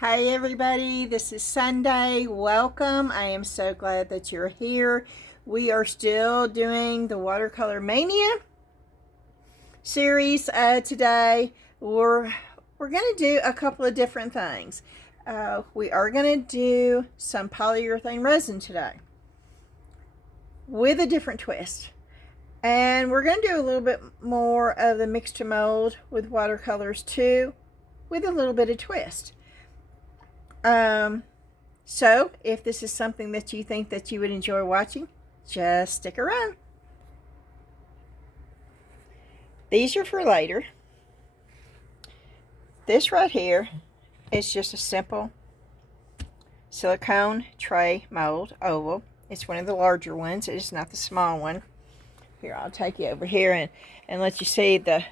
Hi everybody, this is Sunday. Welcome. I am so glad that you're here. We are still doing the Watercolor Mania series today. We're going to do a couple of different things. We are going to do some polyurethane resin today with a different twist. And we're going to do a little bit more of the mix to mold with watercolors too, with a little bit of twist. So if this is something that you think that you would enjoy watching, just stick around. These are for later. This right here is just a simple silicone tray mold oval. It's one of the larger ones. It is not the small one. Here, I'll take you over here and let you see the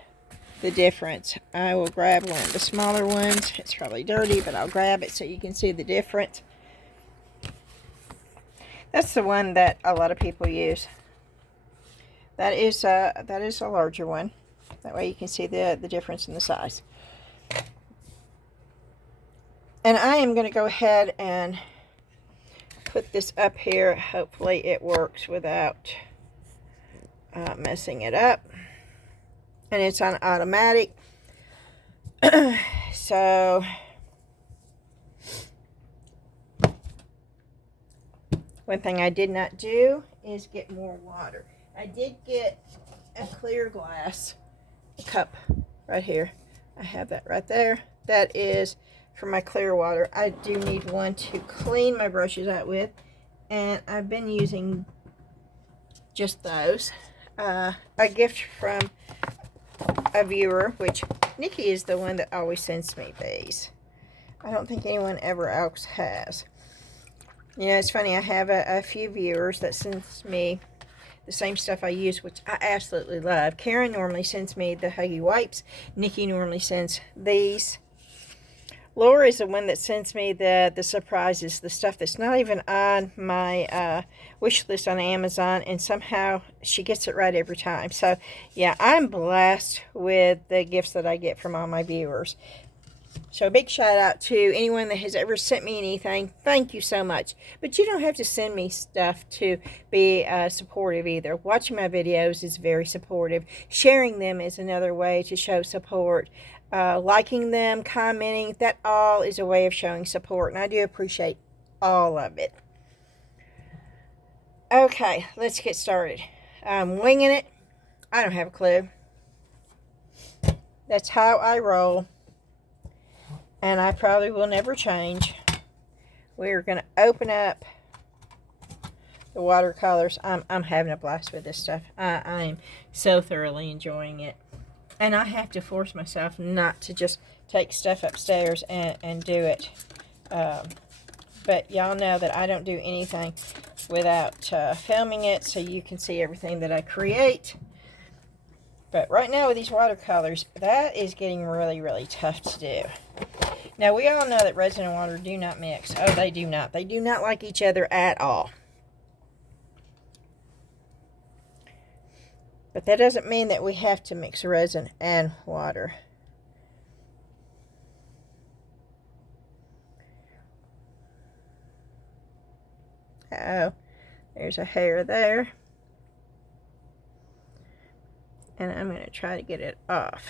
difference. I will grab one of the smaller ones. It's probably dirty, but I'll grab it so you can see the difference. That's the one that a lot of people use. That is a larger one. That way you can see the difference in the size. And I am going to go ahead and put this up here. Hopefully it works without messing it up. And it's on automatic. So one thing I did not do is get more water. I did get a clear glass cup right here. I have that right there. That is for my clear water. I do need one to clean my brushes out with, and I've been using just those. A gift from a viewer, which Nikki is the one that always sends me these. I don't think anyone ever else has. You know, it's funny, I have a few viewers that sends me the same stuff I use, which I absolutely love. Karen normally sends me the Huggy Wipes. Nikki normally sends these. Laura is the one that sends me the surprises, the stuff that's not even on my wish list on Amazon, and somehow she gets it right every time. So, yeah, I'm blessed with the gifts that I get from all my viewers. So a big shout out to anyone that has ever sent me anything. Thank you so much. But you don't have to send me stuff to be supportive either. Watching my videos is very supportive. Sharing them is another way to show support. Liking them, commenting, that all is a way of showing support. And I do appreciate all of it. Okay, let's get started. I'm winging it. I don't have a clue. That's how I roll. And I probably will never change. We're going to open up the watercolors. I'm having a blast with this stuff. I am so thoroughly enjoying it. And I have to force myself not to just take stuff upstairs and do it. But y'all know that I don't do anything without filming it so you can see everything that I create. But right now with these watercolors, that is getting really, really tough to do. Now, we all know that resin and water do not mix. Oh, they do not. They do not like each other at all. But that doesn't mean that we have to mix resin and water. Uh-oh, there's a hair there. And I'm going to try to get it off.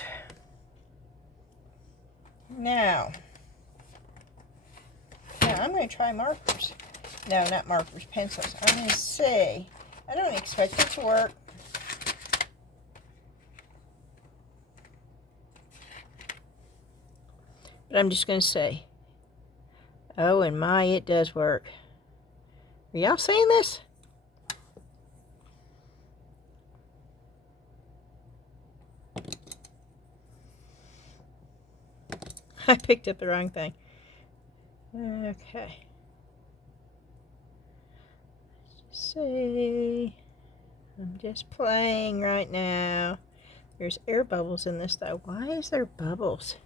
Now I'm going to try markers. No, not markers, pencils. I'm going to see. I don't expect it to work. But I'm just going to say, oh, and my, it does work. Are y'all seeing this? I picked up the wrong thing. Okay. Let's see. I'm just playing right now. There's air bubbles in this though. Why is there bubbles?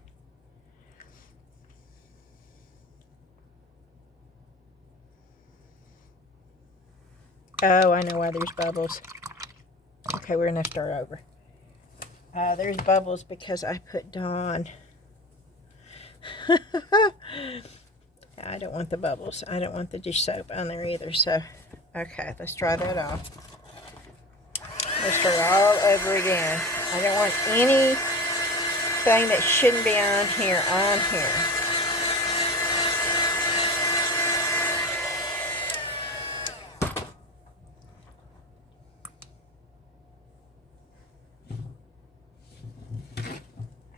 Oh, I know why there's bubbles. Okay, we're gonna start over. There's bubbles because I put Dawn don't want the bubbles. I don't want the dish soap on there either. So, okay, let's try that off. Let's start all over again. I don't want anything that shouldn't be on here on here.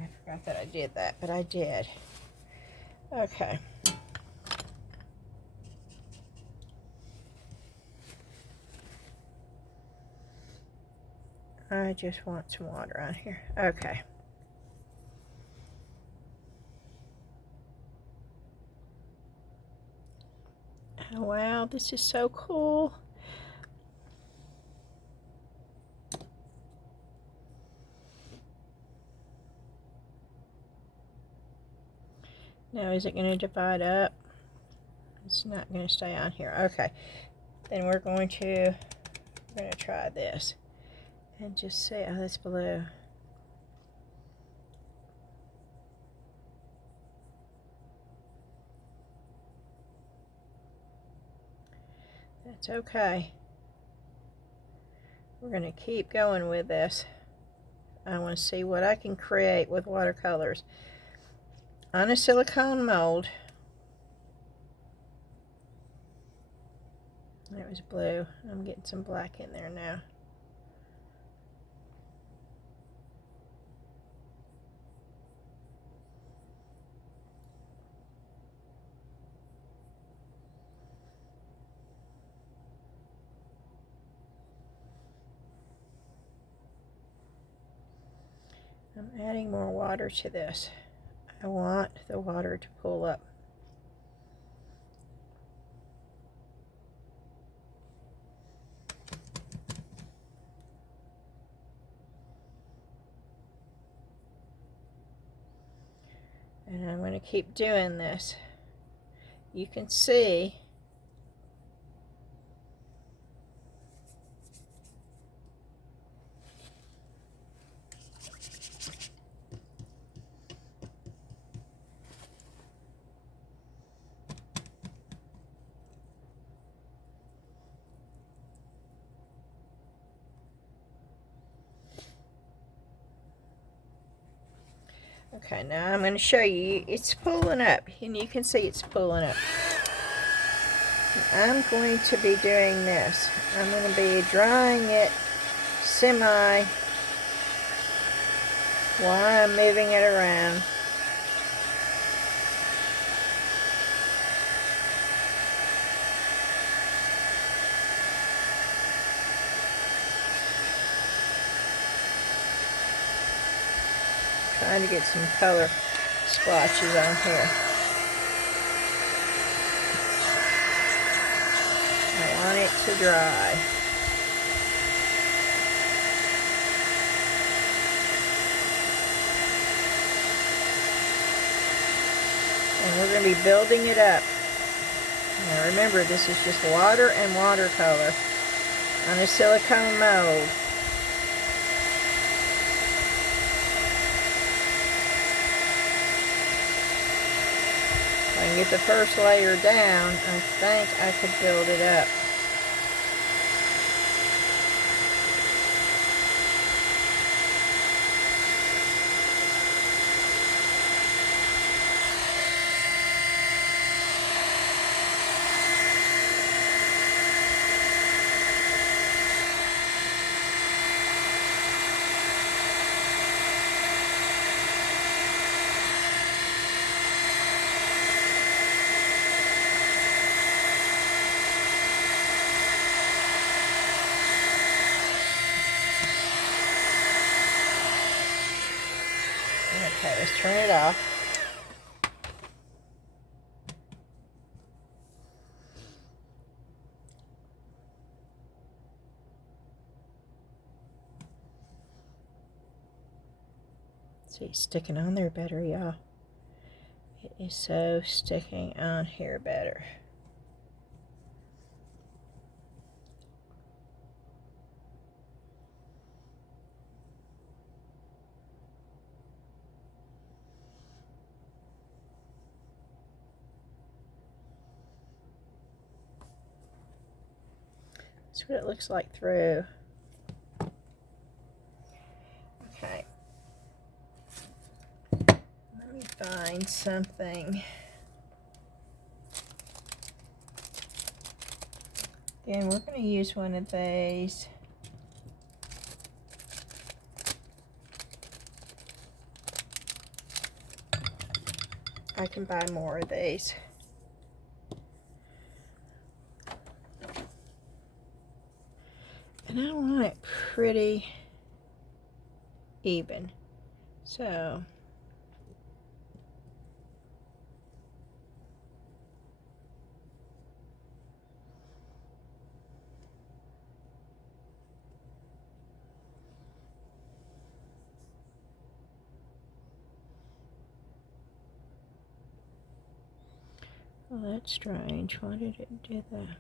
I forgot that I did that, but I did. Okay. I just want some water on here. Okay. Oh, wow, this is so cool. Now, is it going to divide up? It's not going to stay on here. Okay. Then we're going to try this. And just see, oh, that's blue. That's okay. We're going to keep going with this. I want to see what I can create with watercolors. On a silicone mold. That was blue. I'm getting some black in there now. I'm adding more water to this. I want the water to pull up. And I'm going to keep doing this. You can see okay, now I'm going to show you, it's pulling up, and you can see it's pulling up. I'm going to be doing this. I'm going to be drying it semi while I'm moving it around. Trying to get some color splotches on here. I want it to dry. And we're going to be building it up. Now remember, this is just water and watercolor on a silicone mold. If I can get the first layer down, I think I could build it up. Okay, let's turn it off. See, it's sticking on there better, y'all. It is so sticking on here better. That's what it looks like through. Okay. Let me find something. Again, we're going to use one of these. I can buy more of these. And I want it pretty even. So well, that's strange. Why did it do that?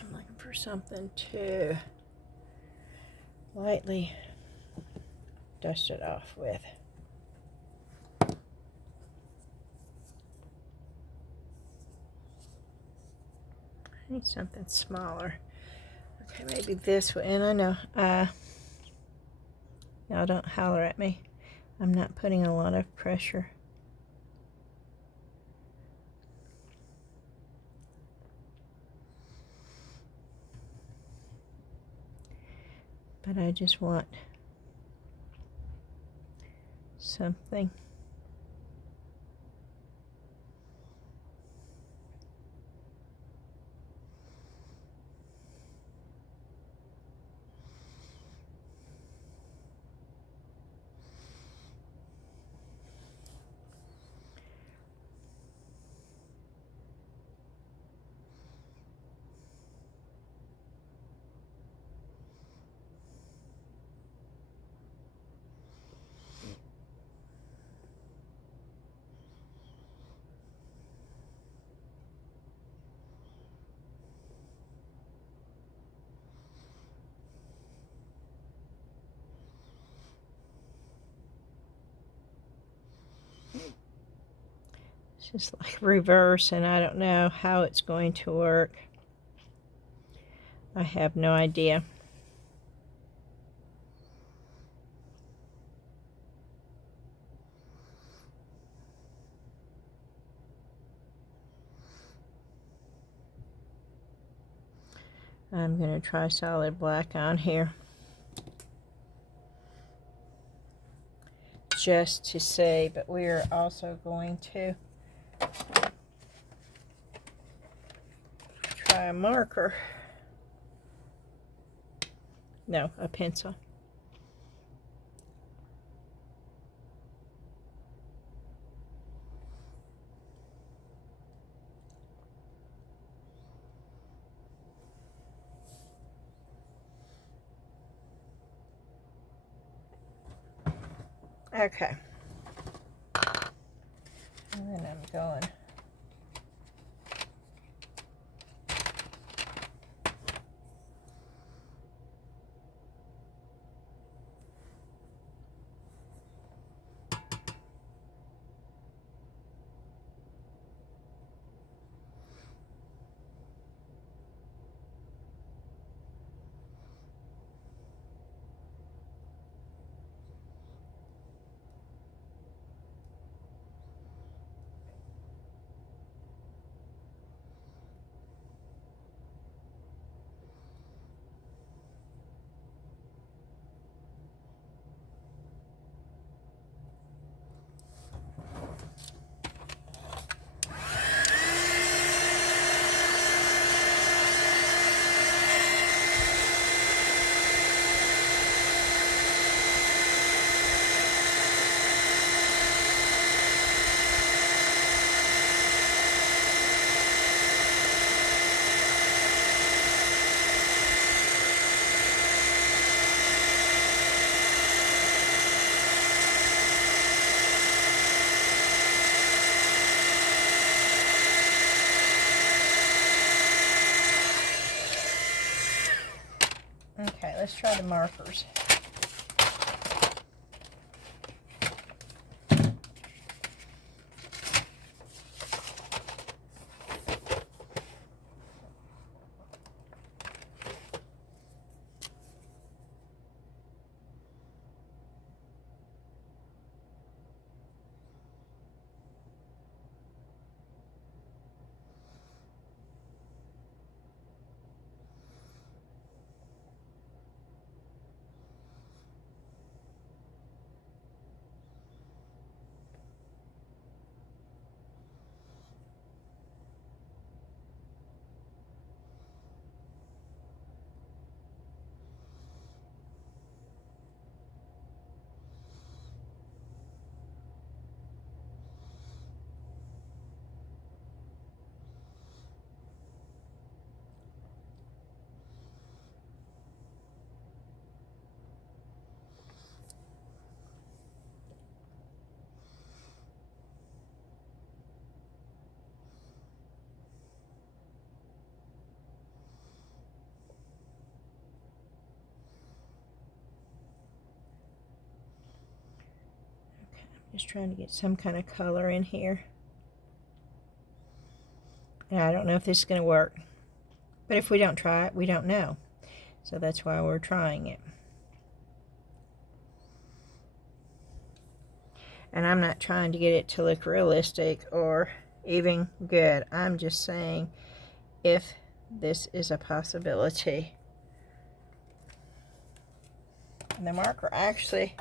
I'm looking for something to lightly dust it off with. I need something smaller. Okay, maybe this way. And I know, y'all don't holler at me. I'm not putting a lot of pressure. But I just want something. It's just like reverse, and I don't know how it's going to work. I have no idea. I'm going to try solid black on here just to see, but we are also going to try a marker. No, a pencil. Okay. And then I'm going. Okay, let's try the markers. Just trying to get some kind of color in here. And I don't know if this is going to work. But if we don't try it, we don't know. So that's why we're trying it. And I'm not trying to get it to look realistic or even good. I'm just saying if this is a possibility. And the marker actually...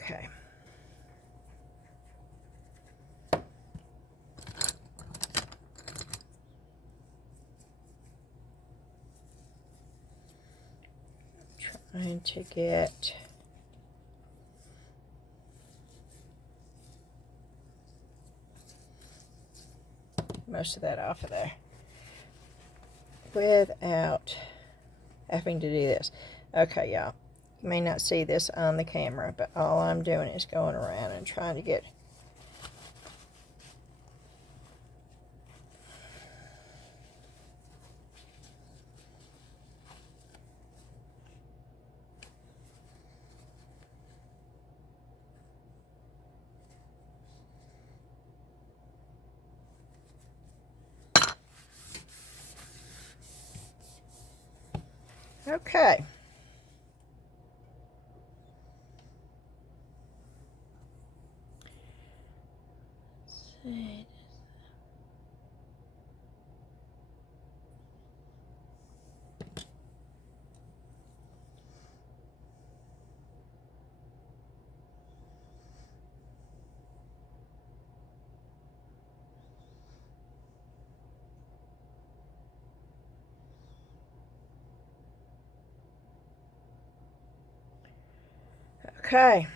Okay. Trying to get most of that off of there without having to do this. Okay, y'all. You may not see this on the camera, but all I'm doing is going around and trying to get okay. Let's see. Okay.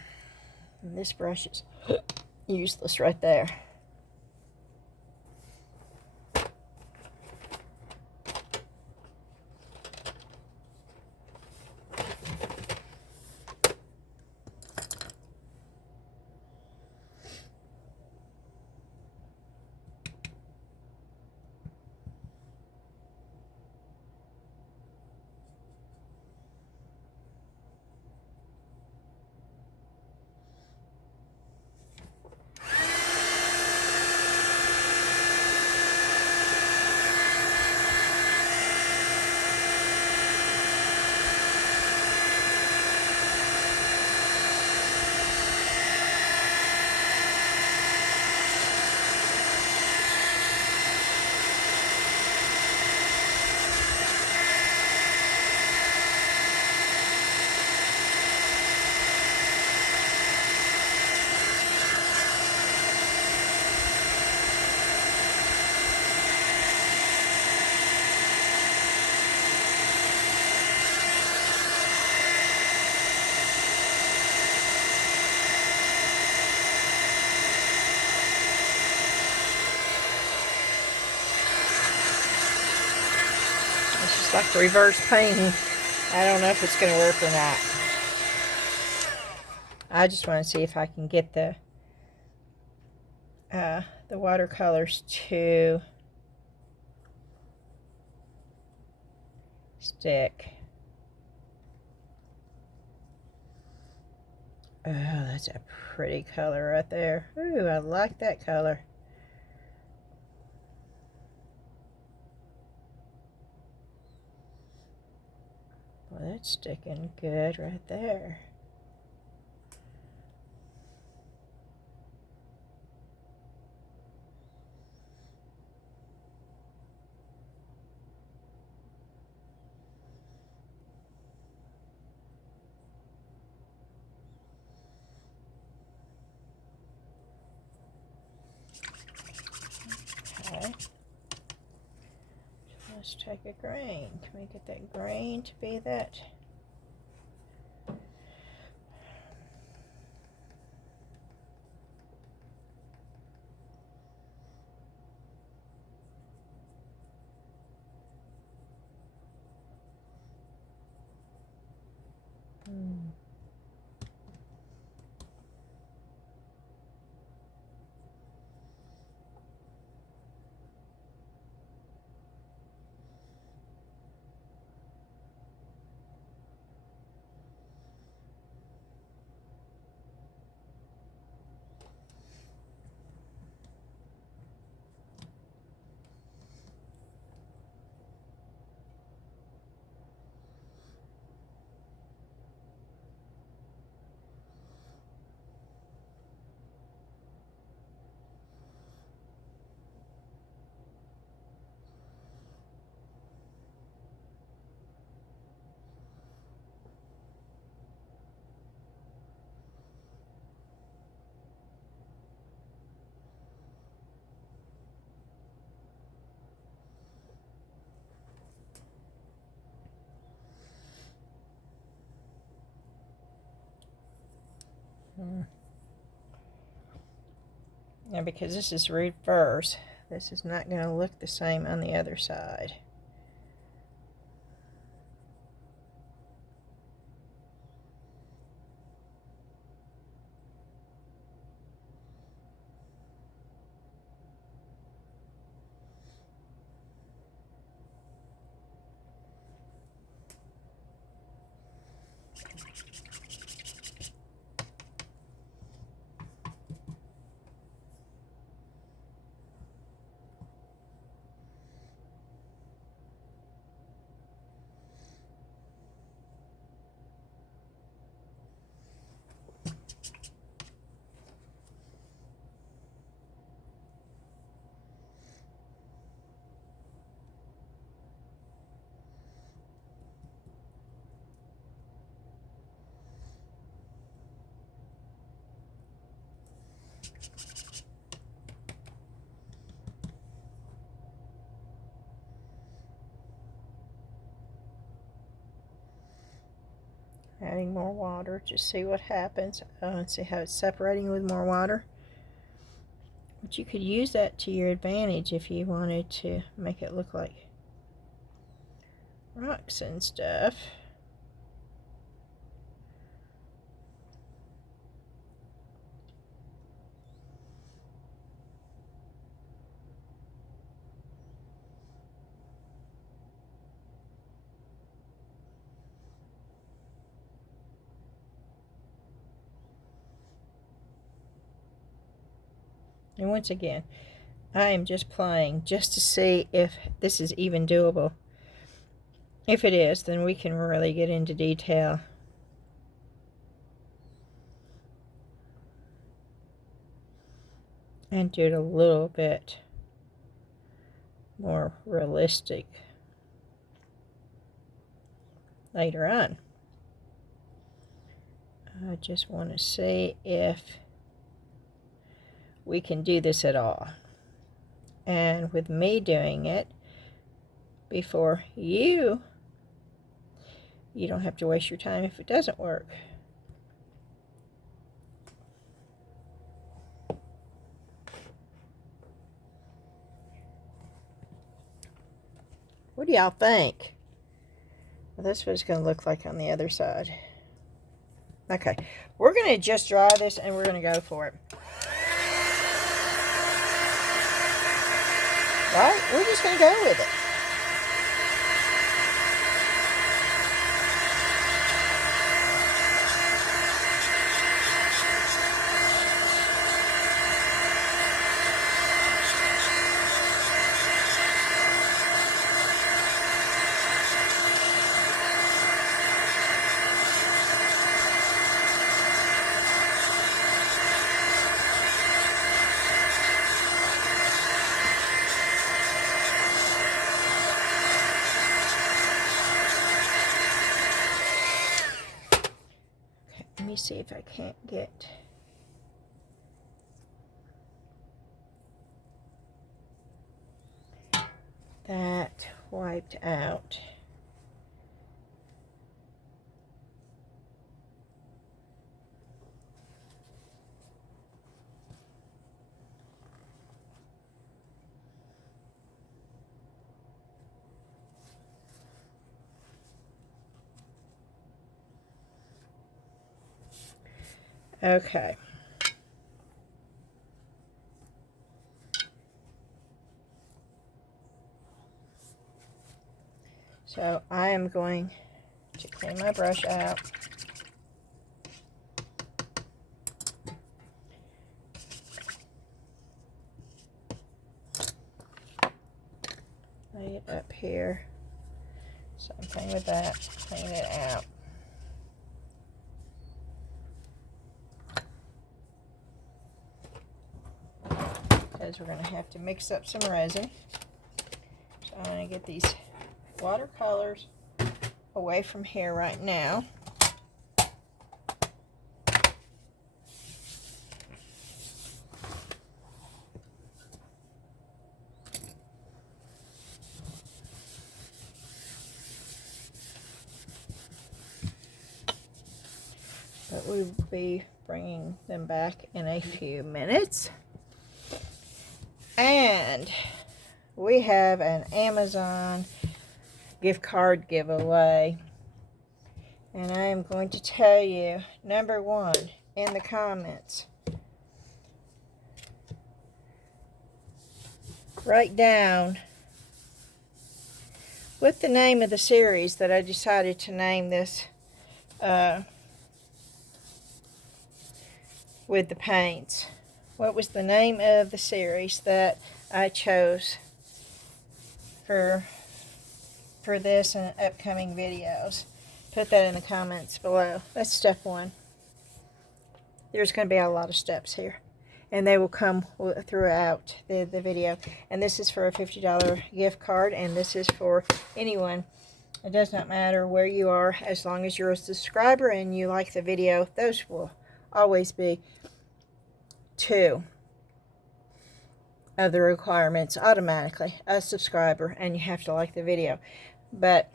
And this brush is useless right there. It's like reverse painting. I don't know if it's going to work or not. I just want to see if I can get the watercolors to stick. Oh, that's a pretty color right there. Ooh, I like that color. Well, that's sticking good right there. Okay. Let's take a grain. Can we get that grain to be that? Now, because this is reverse, this is not going to look the same on the other side. Adding more water, just see what happens. And see how it's separating with more water. But you could use that to your advantage if you wanted to make it look like rocks and stuff. And once again, I am just playing just to see if this is even doable. If it is, then we can really get into detail. And do it a little bit more realistic later on. I just want to see if we can do this at all. And with me doing it before you don't have to waste your time if it doesn't work. What do y'all think? Well, that's what it's going to look like on the other side. Okay, we're going to just dry this and we're going to go for it. Right? We're just going to go with it. Let me see if I can't get that wiped out. Okay. So I am going to clean my brush out. Lay it up here. Same thing with that. Clean it out. Because we're going to have to mix up some resin. So I'm going to get these watercolors away from here right now. But we'll be bringing them back in a few minutes. And we have an Amazon gift card giveaway. And I am going to tell you, number one, in the comments, write down what the name of the series that I decided to name this with the paints. What was the name of the series that I chose for this and upcoming videos? Put that in the comments below. That's step one. There's going to be a lot of steps here, and they will come throughout the video. And this is for a $50 gift card, and this is for anyone. It does not matter where you are, as long as you're a subscriber and you like the video. Those will always be two of the requirements automatically. A subscriber, and you have to like the video. But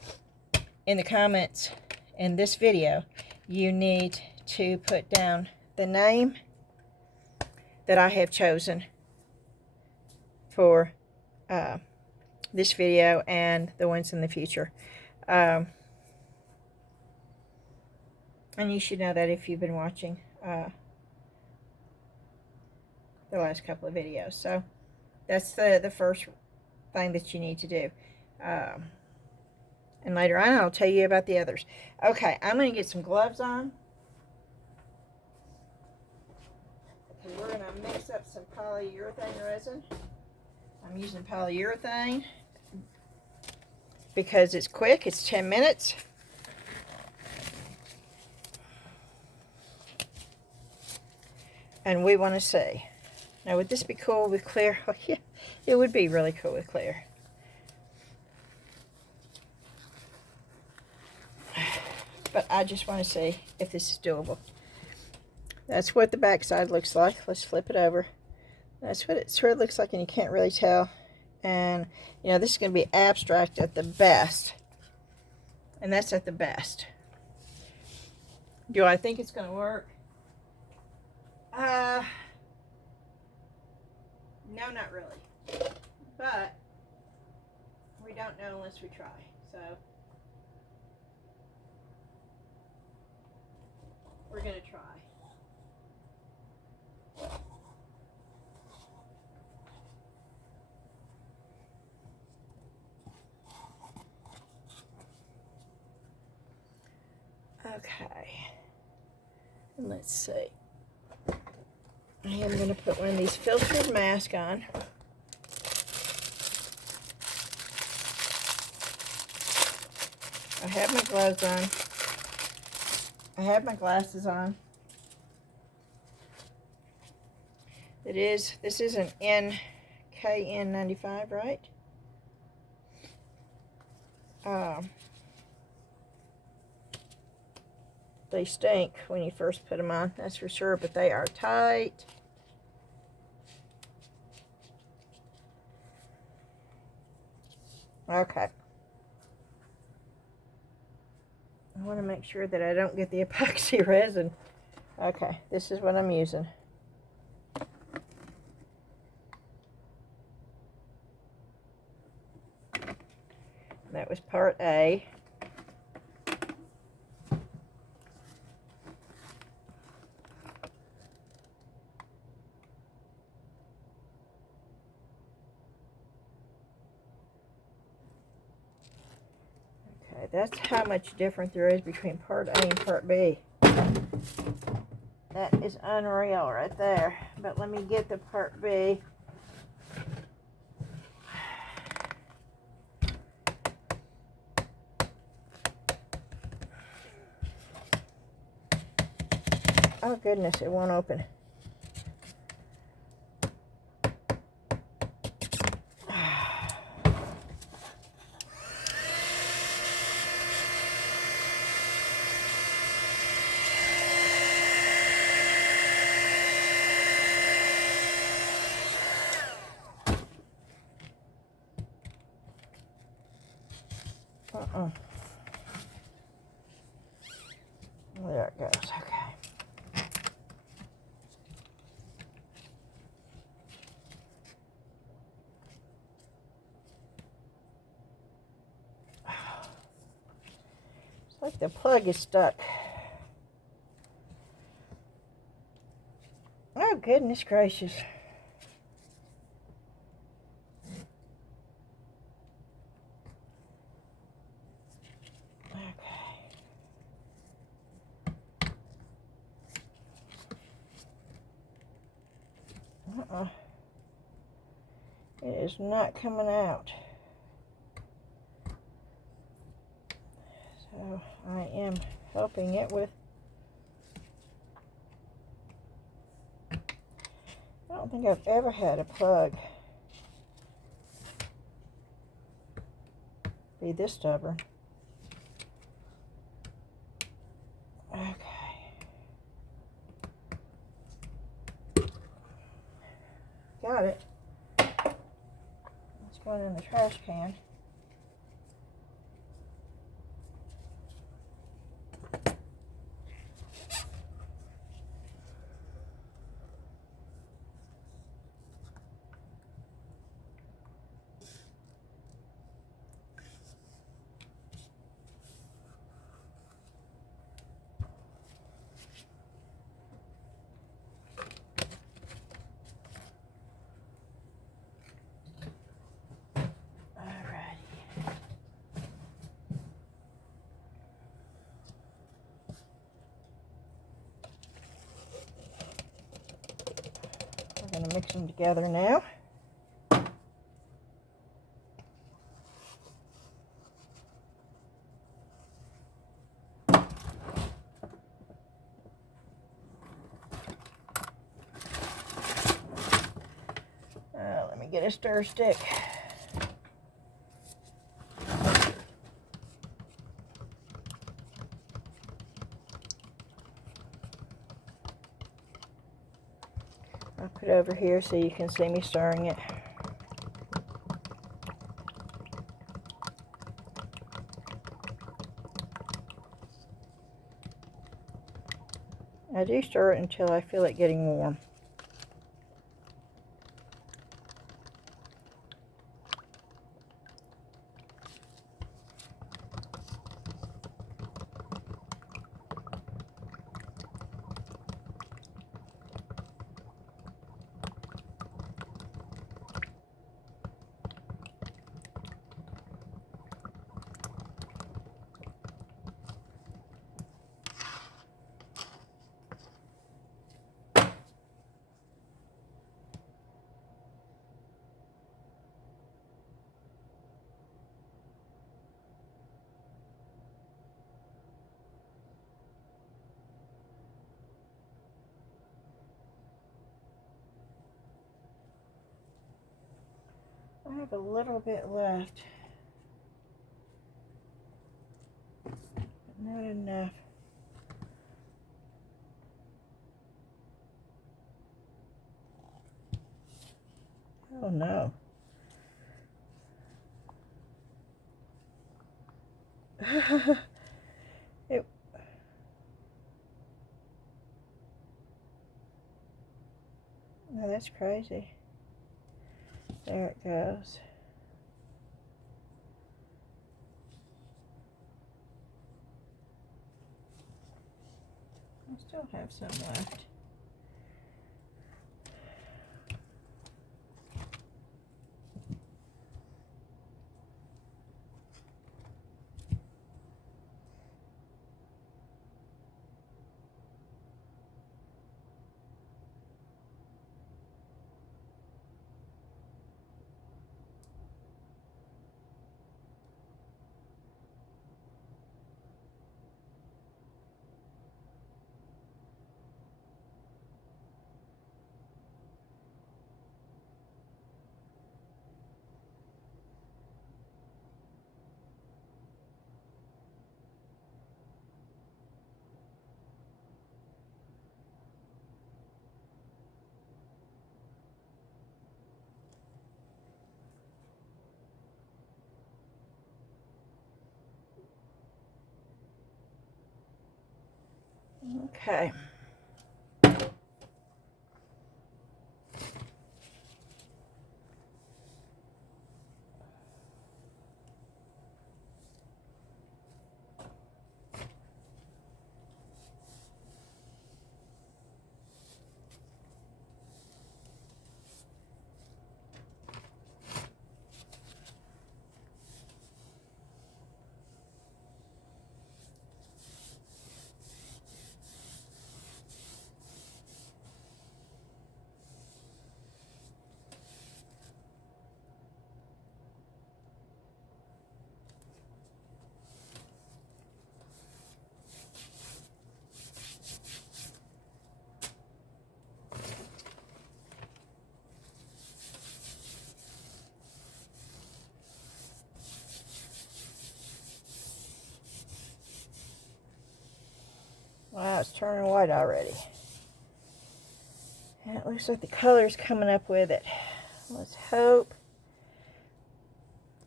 in the comments in this video, you need to put down the name that I have chosen for this video and the ones in the future. And you should know that if you've been watching the last couple of videos. So that's the first thing that you need to do. And later on, I'll tell you about the others. Okay, I'm going to get some gloves on. Okay, we're going to mix up some polyurethane resin. I'm using polyurethane because it's quick. It's 10 minutes. And we want to see. Now, would this be cool with clear? Oh, yeah, it would be really cool with clear. But I just want to see if this is doable. That's what the back side looks like. Let's flip it over. That's what it sort of looks like, and you can't really tell. And, you know, this is going to be abstract at the best. And that's at the best. Do I think it's going to work? No, not really. But we don't know unless we try. So we're going to try. Okay, and let's see. I am going to put one of these filtered masks on. I have my gloves on. I have my glasses on. This is an KN95, right? They stink when you first put them on, that's for sure, but they are tight. Okay. I want to make sure that I don't get the epoxy resin. Okay, this is what I'm using. That was part A. Okay, that's how much difference there is between part A and part B. That is unreal right there. But let me get the part B. Oh goodness, it won't open. There it goes, okay. It's like the plug is stuck. Oh, goodness gracious. It is not coming out. So I am helping it with. I don't think I've ever had a plug be this stubborn. Okay. Got it. It's going in the trash can. We're going to mix them together now. Let me get a stir stick. I'll put it over here so you can see me stirring it. I do stir it until I feel it getting warm. have a little bit left, but not enough. Oh no. No, that's crazy. There it goes. I still have some left. Okay. Wow, it's turning white already. And it looks like the color's coming up with it. Let's hope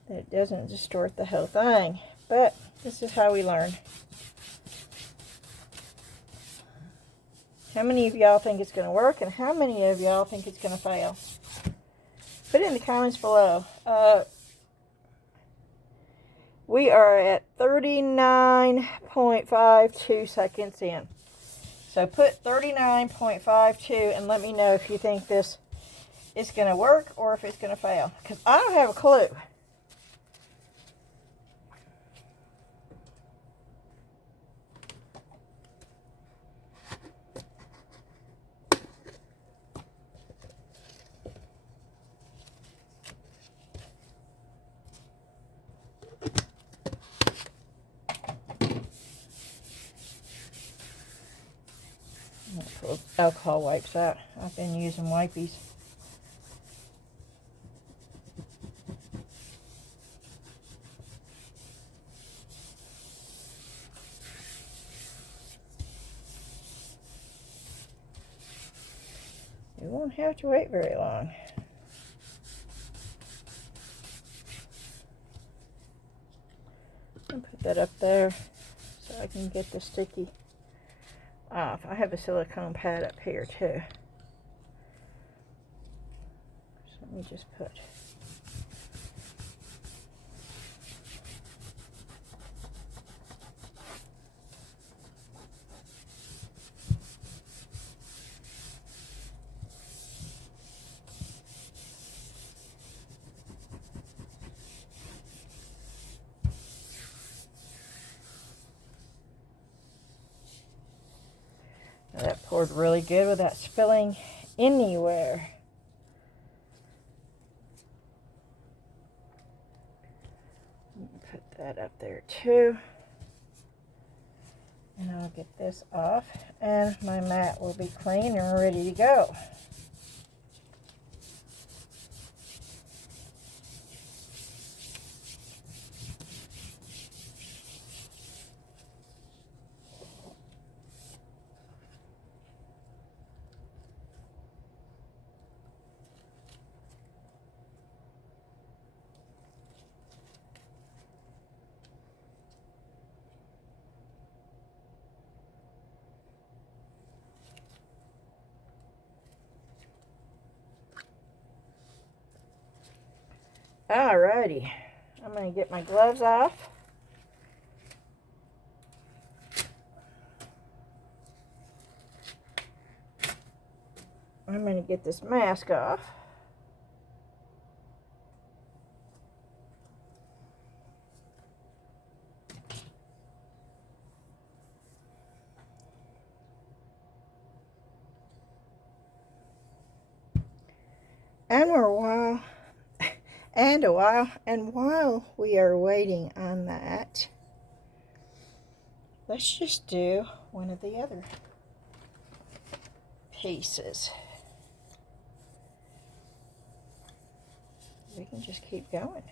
that it doesn't distort the whole thing. But this is how we learn. How many of y'all think it's going to work, and how many of y'all think it's going to fail? Put it in the comments below. We are at 39.52 seconds in. So put 39.52 and let me know if you think this is going to work or if it's going to fail. Because I don't have a clue. Alcohol wipes out. I've been using wipies. You won't have to wait very long. I'll put that up there so I can get the sticky off. I have a silicone pad up here too. So let me just put that poured really good without spilling anywhere. Put that up there too. And I'll get this off and my mat will be clean and ready to go. Alrighty, I'm going to get my gloves off. I'm going to get this mask off. And while we are waiting on that, let's just do one of the other pieces. We can just keep going.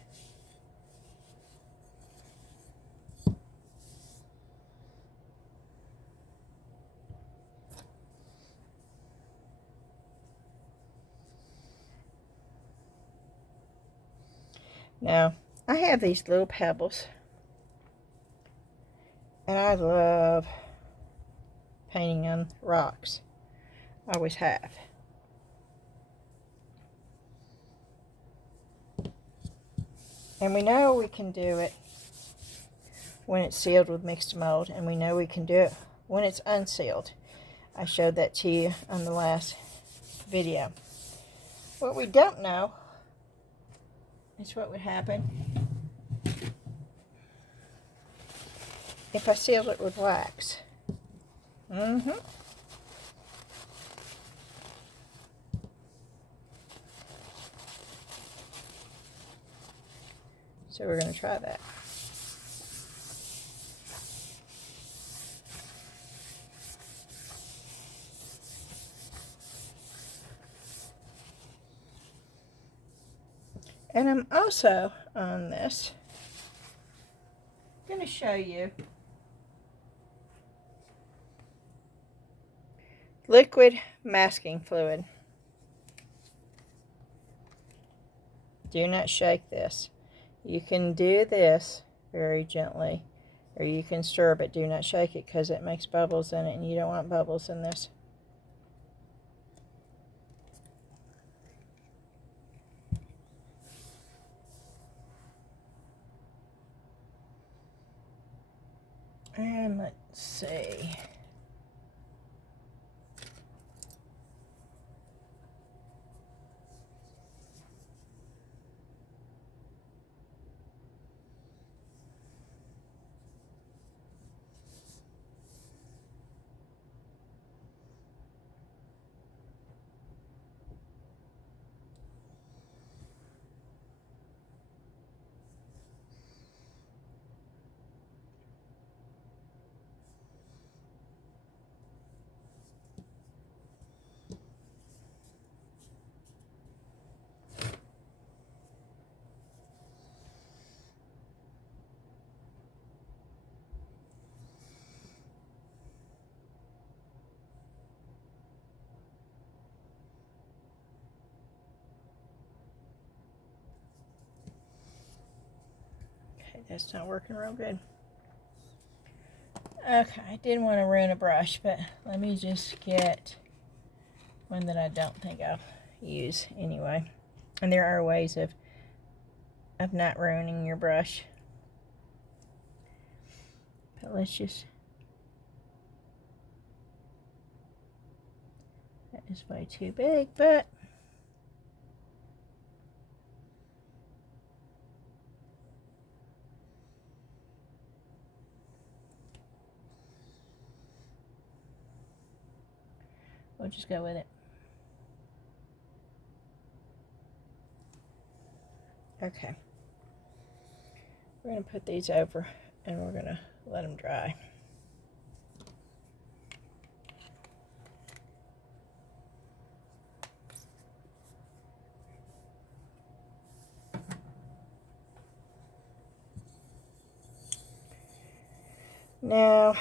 Now, I have these little pebbles, and I love painting on rocks. I always have. And we know we can do it when it's sealed with mixed mold, and we know we can do it when it's unsealed. I showed that to you on the last video. What we don't know is what would happen if I sealed it with wax. So we're going to try that. And I'm also on this going to show you liquid masking fluid. Do not shake this. You can do this very gently, or you can stir, but do not shake it because it makes bubbles in it, and you don't want bubbles in this. And let's see. That's not working real good. Okay, I didn't want to ruin a brush, but let me just get one that I don't think I'll use anyway. And there are ways of not ruining your brush. But let's just... That is way too big, but... we'll just go with it. Okay. We're going to put these over and we're going to let them dry. Now,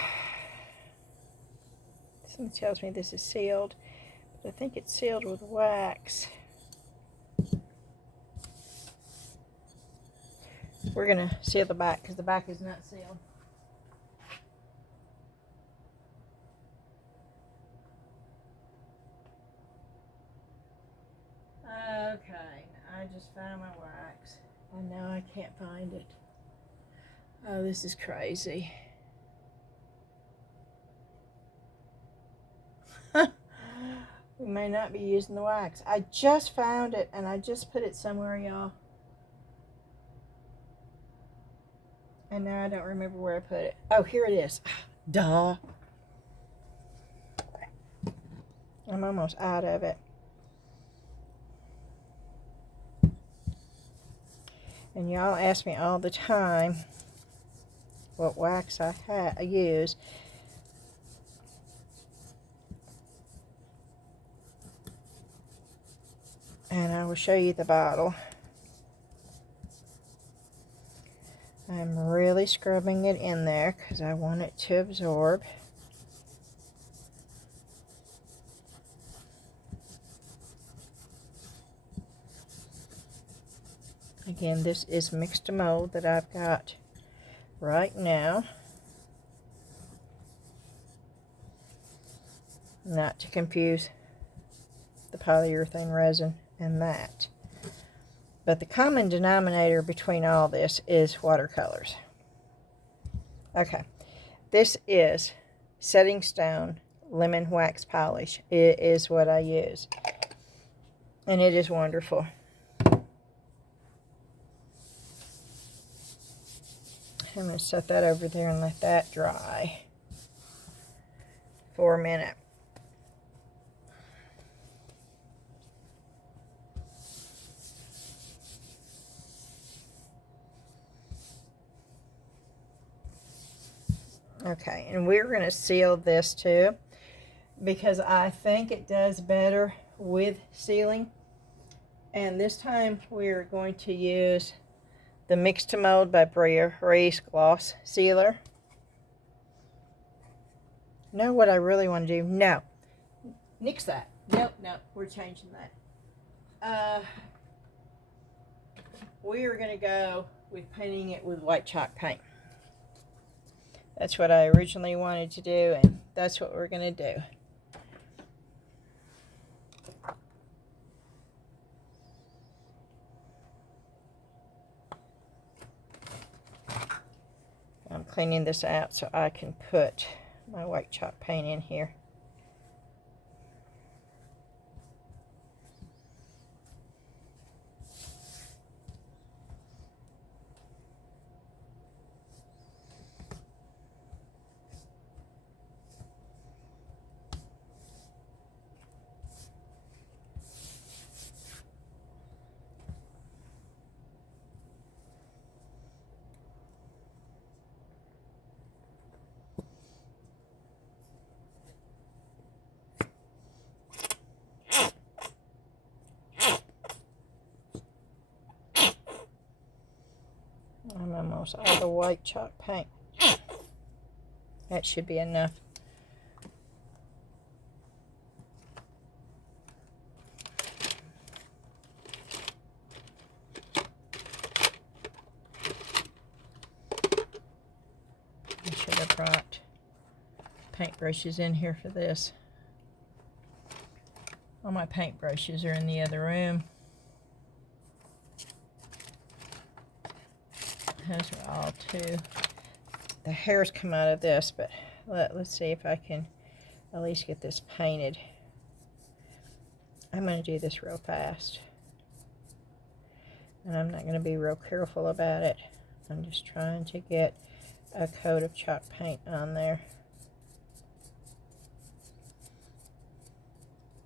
something tells me this is sealed, but I think it's sealed with wax. We're going to seal the back because the back is not sealed. Okay, I just found my wax. I know I can't find it. Oh, this is crazy. We may not be using the wax. I just found it and I just put it somewhere, y'all. And now I don't remember where I put it. Oh, here it is. Duh. I'm almost out of it. And y'all ask me all the time what wax I use. And I will show you the bottle. I'm really scrubbing it in there because I want it to absorb. Again, this is mixed to mold that I've got right now. Not to confuse the polyurethane resin and that. But the common denominator between all this is watercolors. Okay, this is Setting Stone Lemon Wax Polish. It is what I use. And it is wonderful. I'm going to set that over there and let that dry for a minute. Okay, and we're going to seal this too because I think it does better with sealing. And this time we're going to use the Mix to Mold by Reis Gloss Sealer. Know what I really want to do? No. Nix that. Nope, we're changing that. We are going to go with painting it with white chalk paint. That's what I originally wanted to do, and that's what we're going to do. I'm cleaning this out so I can put my white chalk paint in here. I'm almost out of white chalk paint. That should be enough. I should have brought paintbrushes in here for this. All my paintbrushes are in the other room. Those are all two. The hairs come out of this, but let's see if I can at least get this painted. I'm going to do this real fast. And I'm not going to be real careful about it. I'm just trying to get a coat of chalk paint on there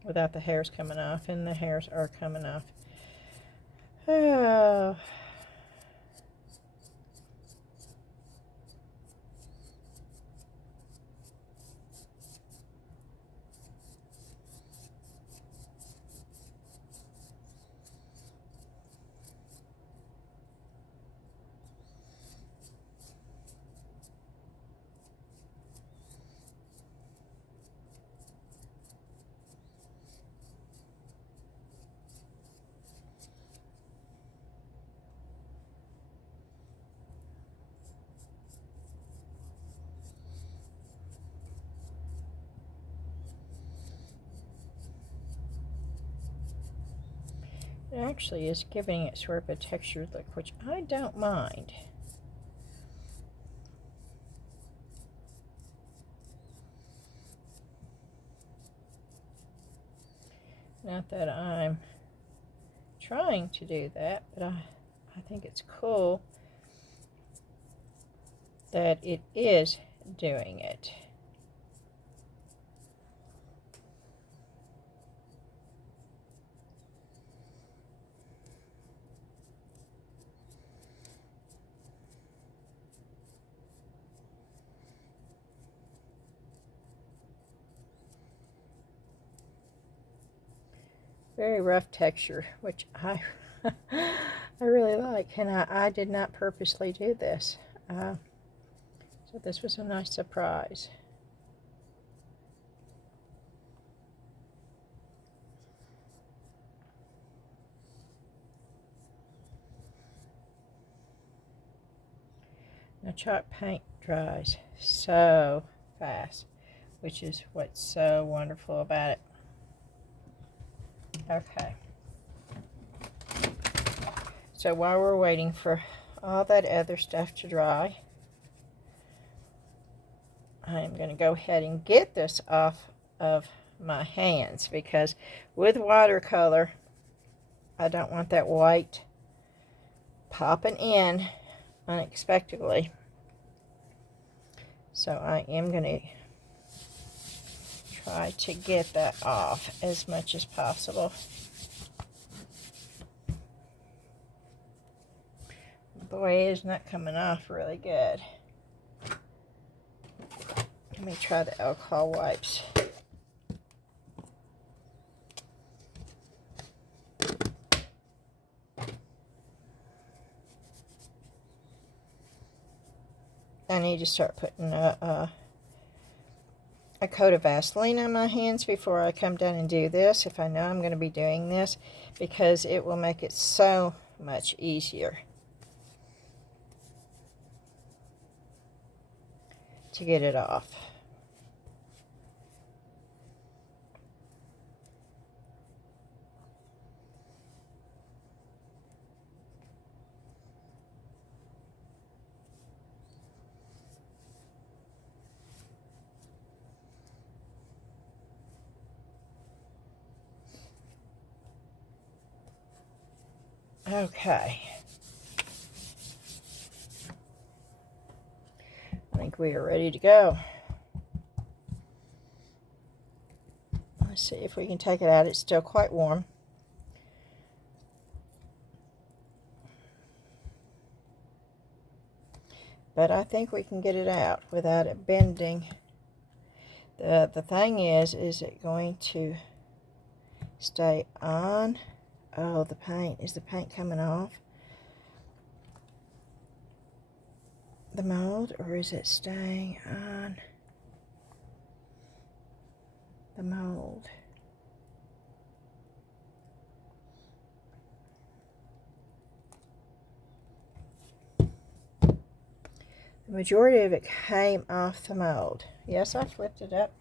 without the hairs coming off, and the hairs are coming off. Oh. It actually is giving it sort of a textured look, which I don't mind. Not that I'm trying to do that, but I think it's cool that it is doing it. Very rough texture, which I I really like, and I did not purposely do this. So this was a nice surprise. Now chalk paint dries so fast, which is what's so wonderful about it. Okay. So while we're waiting for all that other stuff to dry, I'm going to go ahead and get this off of my hands, because with watercolor, I don't want that white popping in unexpectedly. So I am going to try to get that off as much as possible. Boy, it's not coming off really good. Let me try the alcohol wipes. I need to start putting a coat of Vaseline on my hands before I come down and do this, if I know I'm going to be doing this, because it will make it so much easier to get it off. Okay. I think we are ready to go. Let's see if we can take it out. It's still quite warm. But I think we can get it out without it bending. The thing is it going to stay on? Oh, the paint. Is the paint coming off the mold, or is it staying on the mold? The majority of it came off the mold. Yes, I flipped it up.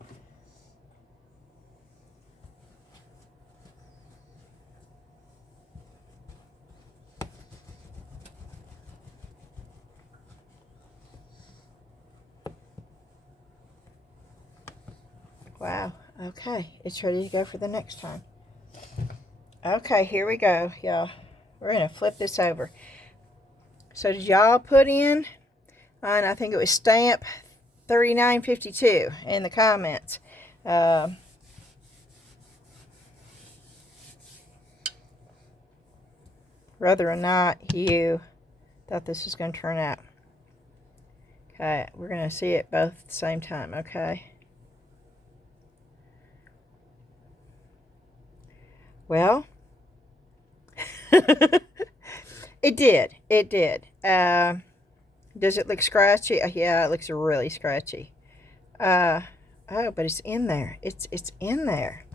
Wow. Okay, it's ready to go for the next time. Okay, here we go, y'all. We're going to flip this over. So did y'all put in on, I think it was stamp 3952 in the comments, whether or not you thought this was going to turn out. Okay, we're going to see it both at the same time, okay? Well, it did. It did. Does it look scratchy? Yeah, it looks really scratchy. Oh, but it's in there. It's in there.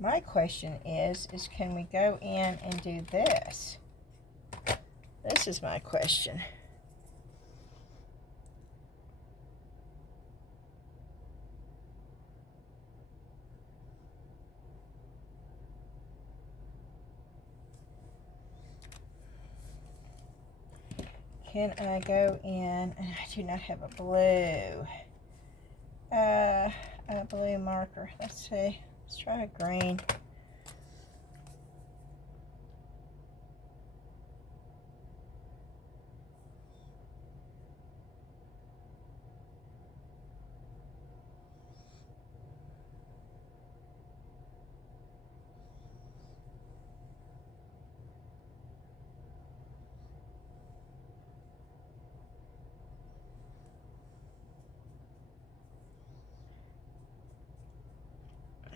My question is can we go in and do this? This is my question. can I go in, and I do not have a blue, a blue marker. Let's see, let's try a green.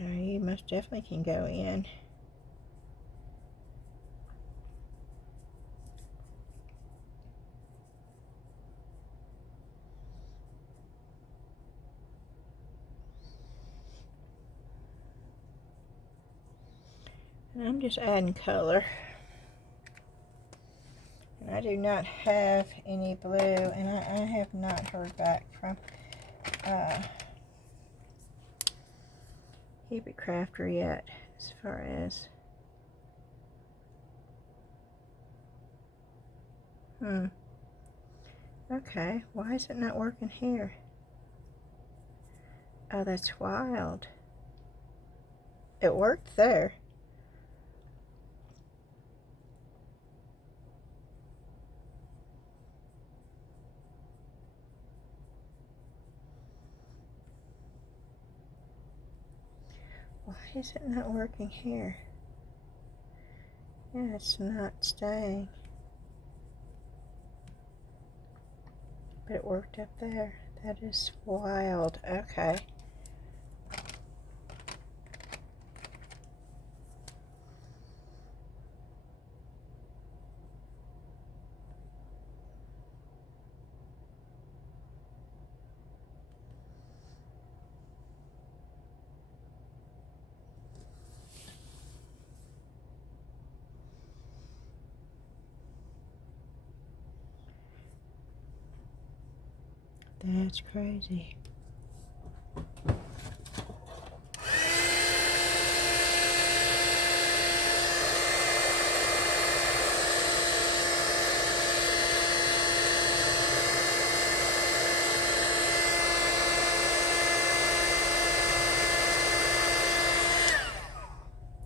You most definitely can go in. And I'm just adding color. And I do not have any blue, and I have not heard back from Hubert Crafter yet, as far as okay, why is it not working here? Oh, that's wild. It worked there. Why is it not working here? Yeah, it's not staying. But it worked up there. That is wild. Okay. That's crazy.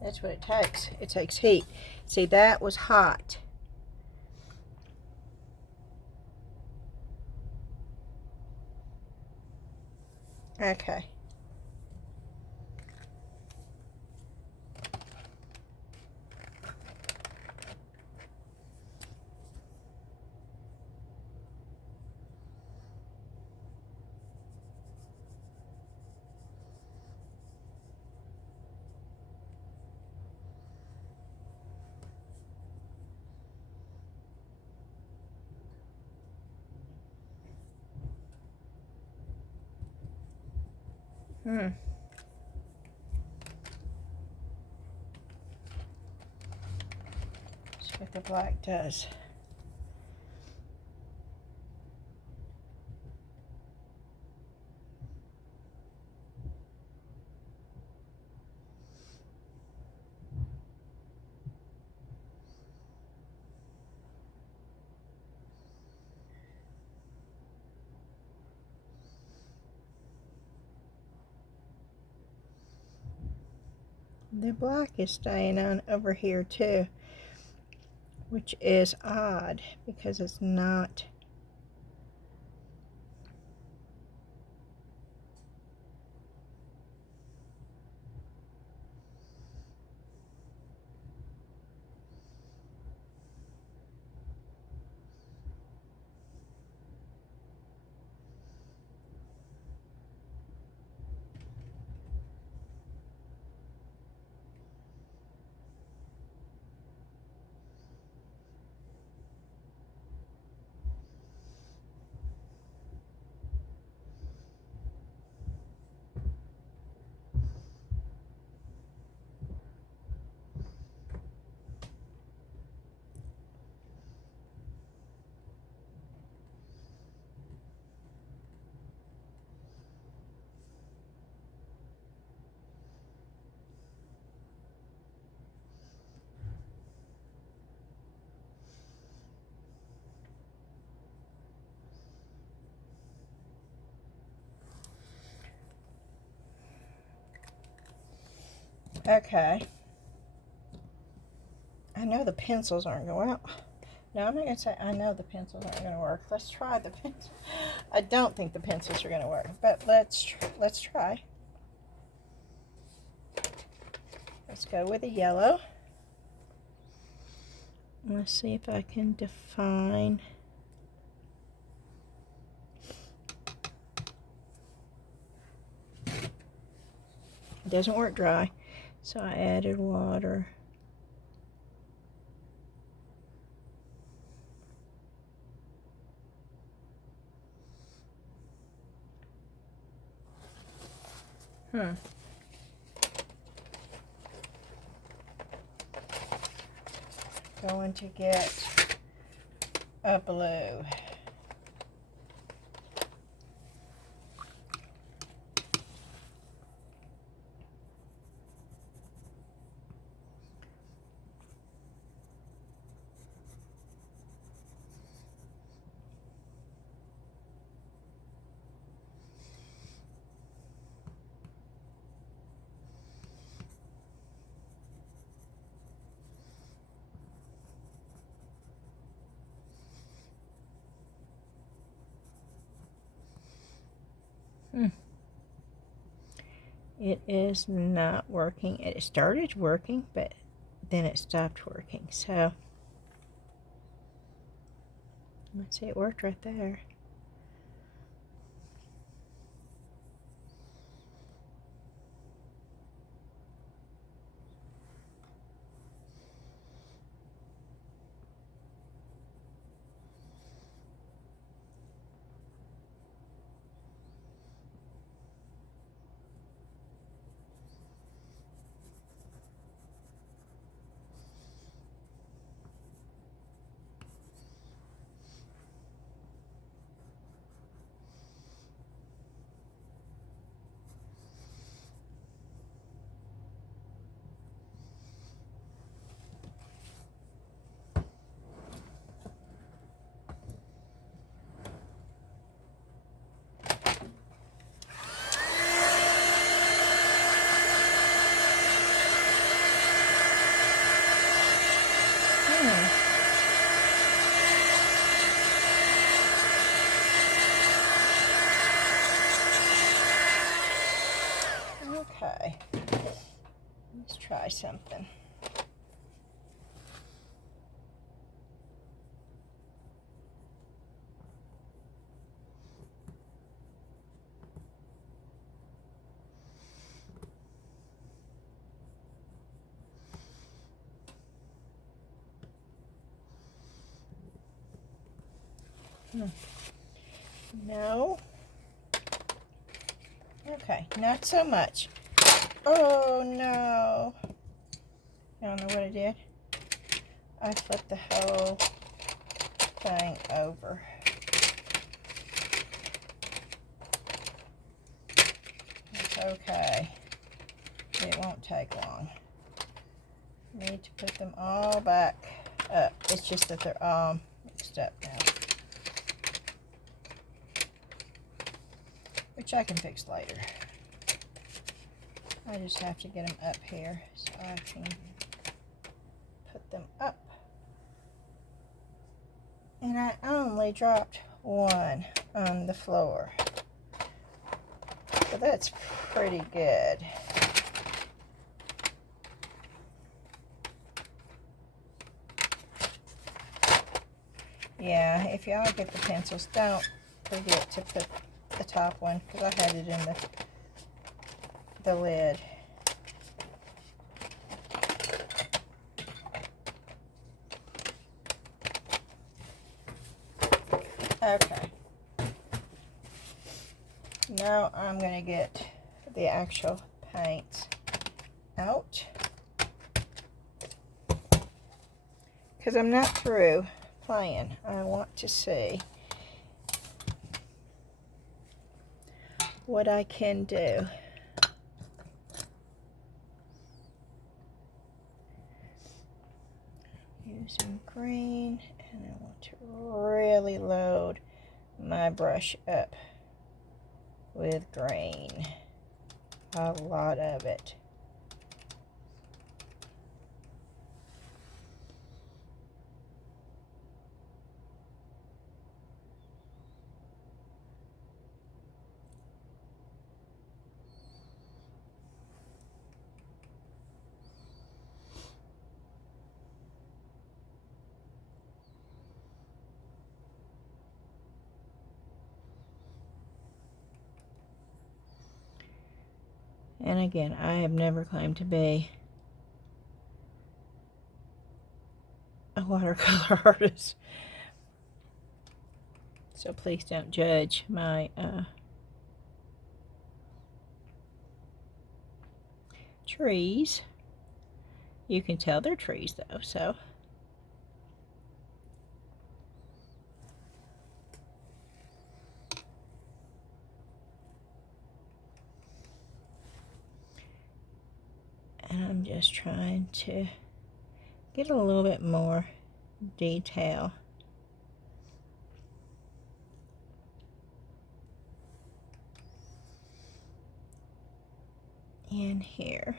That's what it takes. It takes heat. See, that was hot. Okay. See what the black does. The black is staying on over here too, which is odd because it's not. Okay. I know the pencils aren't going to work. No, I'm not going to say I know the pencils aren't going to work. Let's try the pencils. I don't think the pencils are going to work, but let's try. Let's go with a yellow. Let's see if I can define. It doesn't work dry, so I added water. Going to get a blue. It is not working. It started working, but then it stopped working. So, let's see, it worked right there. Okay, let's try something. No. Okay, not so much. Oh no. I don't know what I did. I flipped the whole thing over. It's okay. It won't take long. Need to put them all back up. It's just that they're all mixed up now, which I can fix later. I just have to get them up here so I can put them up. And I only dropped one on the floor, so that's pretty good. Yeah, if y'all get the pencils, don't forget to put the top one, because I had it in the lid. Okay. Now I'm going to get the actual paint out, because I'm not through playing. I want to see what I can do. Using green, and I want to really load my brush up with green. A lot of it. And again, I have never claimed to be a watercolor artist, so please don't judge my trees. You can tell they're trees though, so. And I'm just trying to get a little bit more detail in here.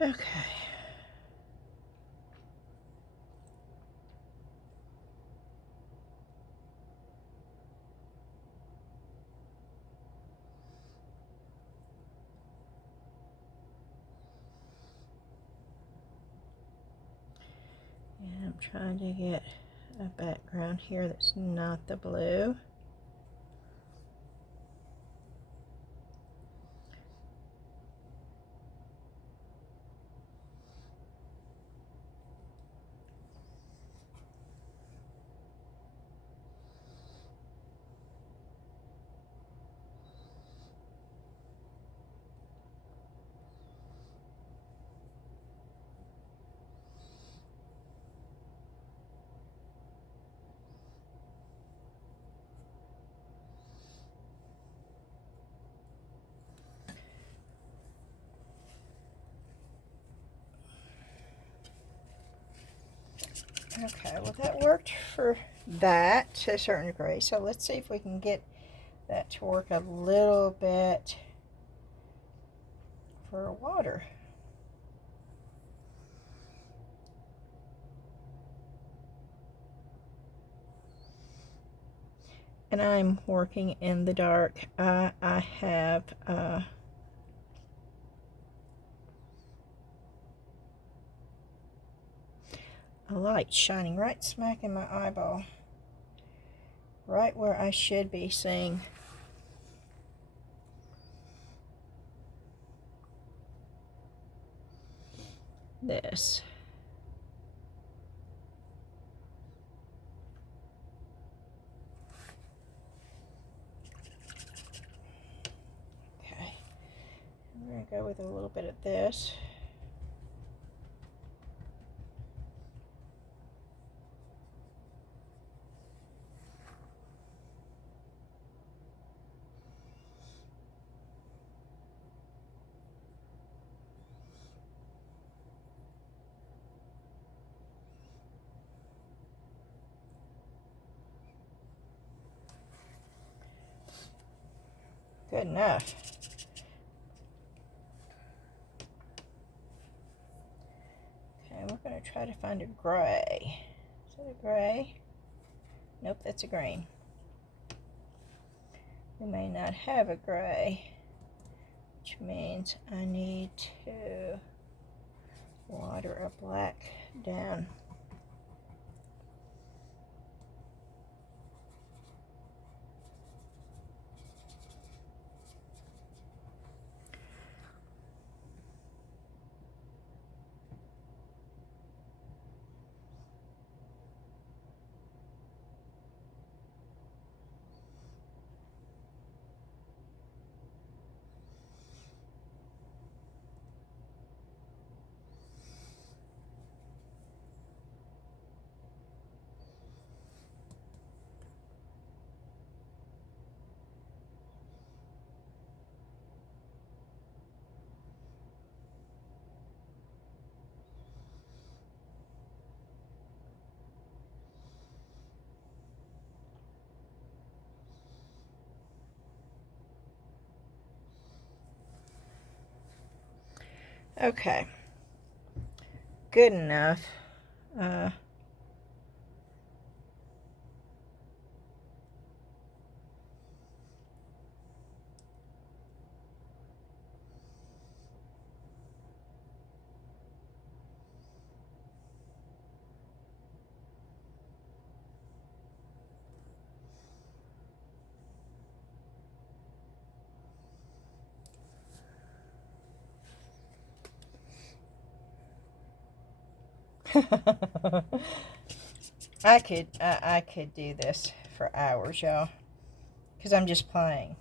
Okay. And I'm trying to get a background here that's not the blue. Okay, well that worked for that to a certain degree. So let's see if we can get that to work a little bit for water. And I'm working in the dark. I have a light shining right smack in my eyeball, right where I should be seeing this. Okay, we're gonna go with a little bit of this. Good enough. Okay, we're going to try to find a gray. Is that a gray? Nope, that's a green. We may not have a gray, which means I need to water a black down. Okay, good enough. I could do this for hours, y'all, because I'm just playing.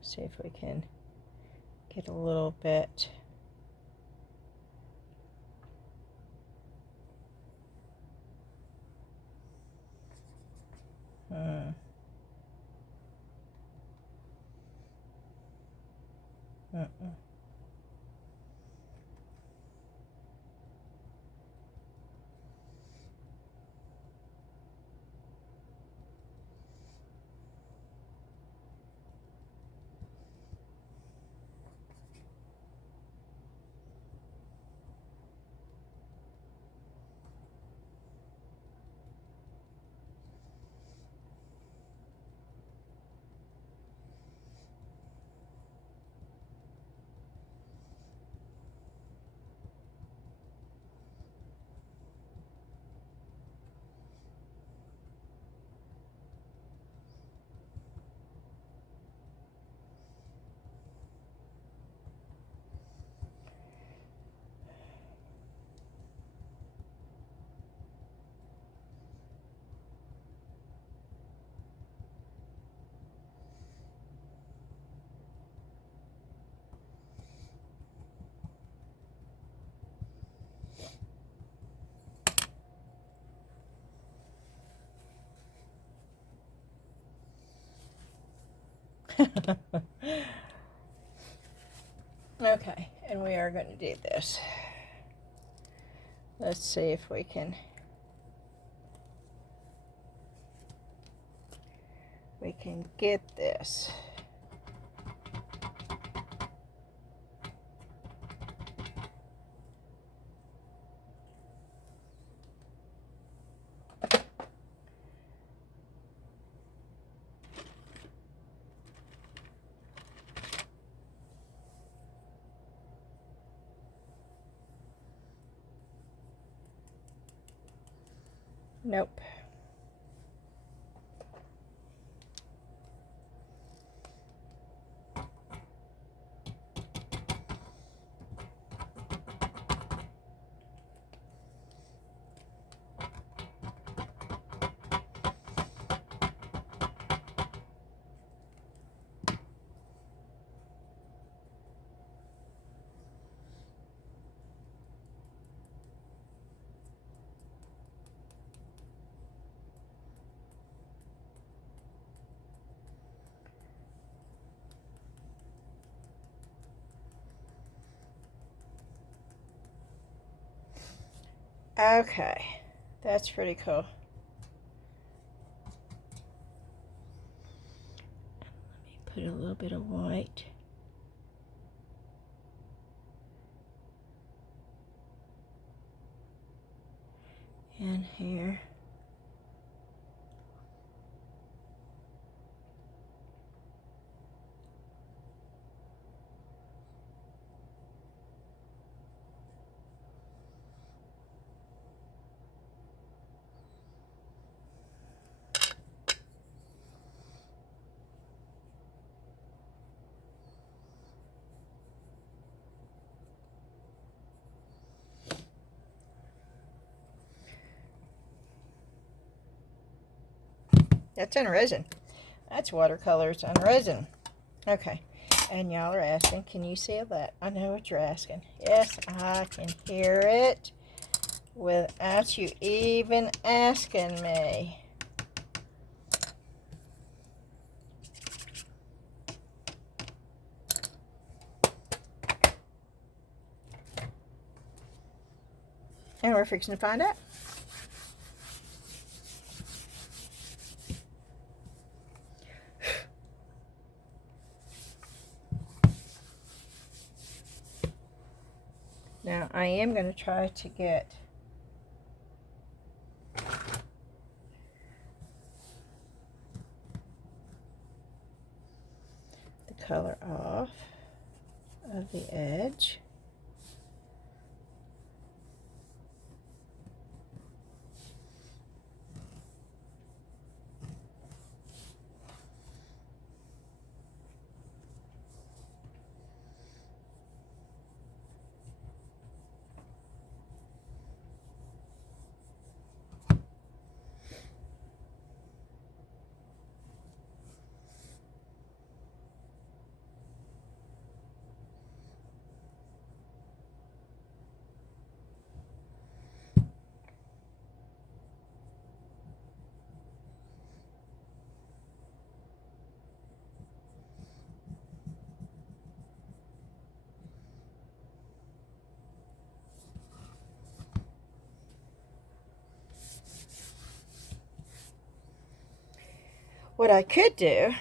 See if we can get a little bit. Okay, and we are going to do this. Let's see if we can get this. Nope. Okay, That's pretty cool. Let me put a little bit of white. In here. That's on resin. That's watercolors on resin. Okay. And y'all are asking, can you see that? I know what you're asking. Yes, I can hear it without you even asking me. And we're fixing to find out. Now, I am going to try to get the color off of the edge. What I could do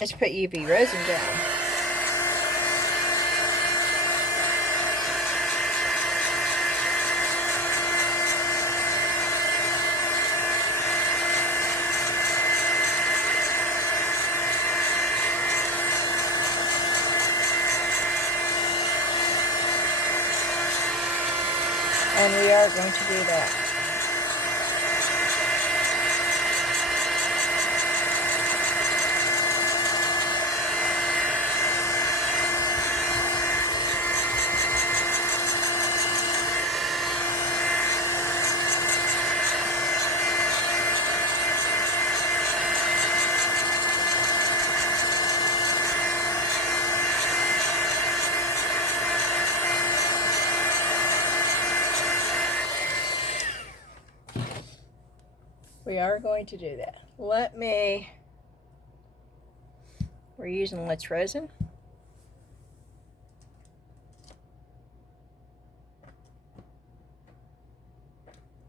is put UV resin down. And we are going to do that. We are going to do that. We're using Let's Resin.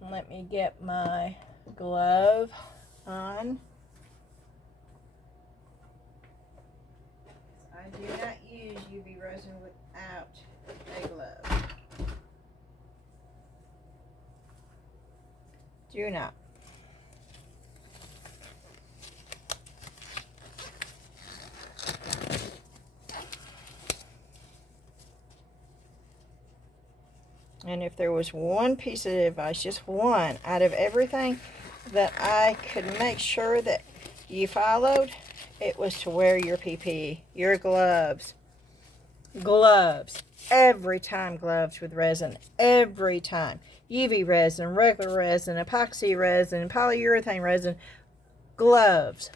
Let me get my glove on. I do not use UV resin without a glove. Do not. And if there was one piece of advice, just one out of everything that I could make sure that you followed, it was to wear your PPE, your gloves. Gloves. Every time gloves with resin. Every time. UV resin, regular resin, epoxy resin, polyurethane resin. Gloves.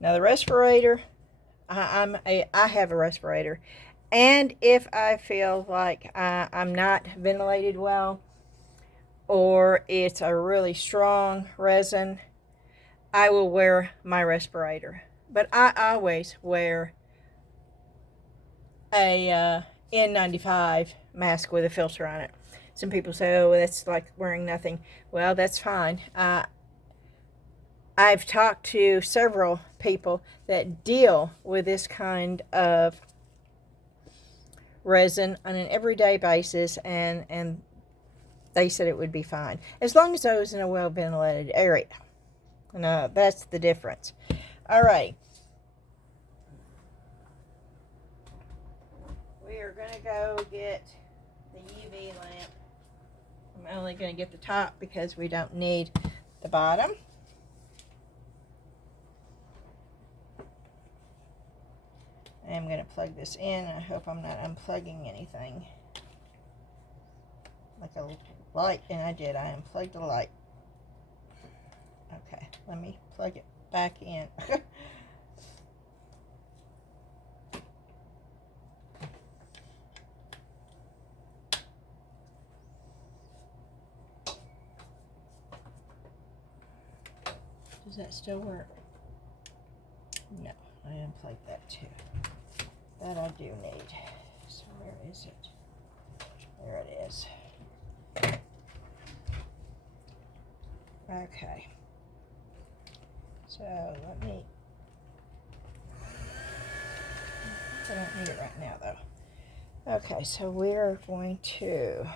Now the respirator, I have a respirator. And if I feel like I'm not ventilated well, or it's a really strong resin, I will wear my respirator. But I always wear a N95 mask with a filter on it. Some people say, oh, that's like wearing nothing. Well, that's fine. I've talked to several people that deal with this kind of resin on an everyday basis, and they said it would be fine as long as I was in a well ventilated area. And that's the difference. All right, we are going to go get the UV lamp. I'm only going to get the top because we don't need the bottom. I'm going to plug this in. I hope I'm not unplugging anything like a light, and I did. I unplugged the light. Okay, let me plug it back in. Does that still work? No, I unplugged that too. That I do need. So where is it? There it is. Okay. So let me. I don't need it right now though. Okay, so we're going to.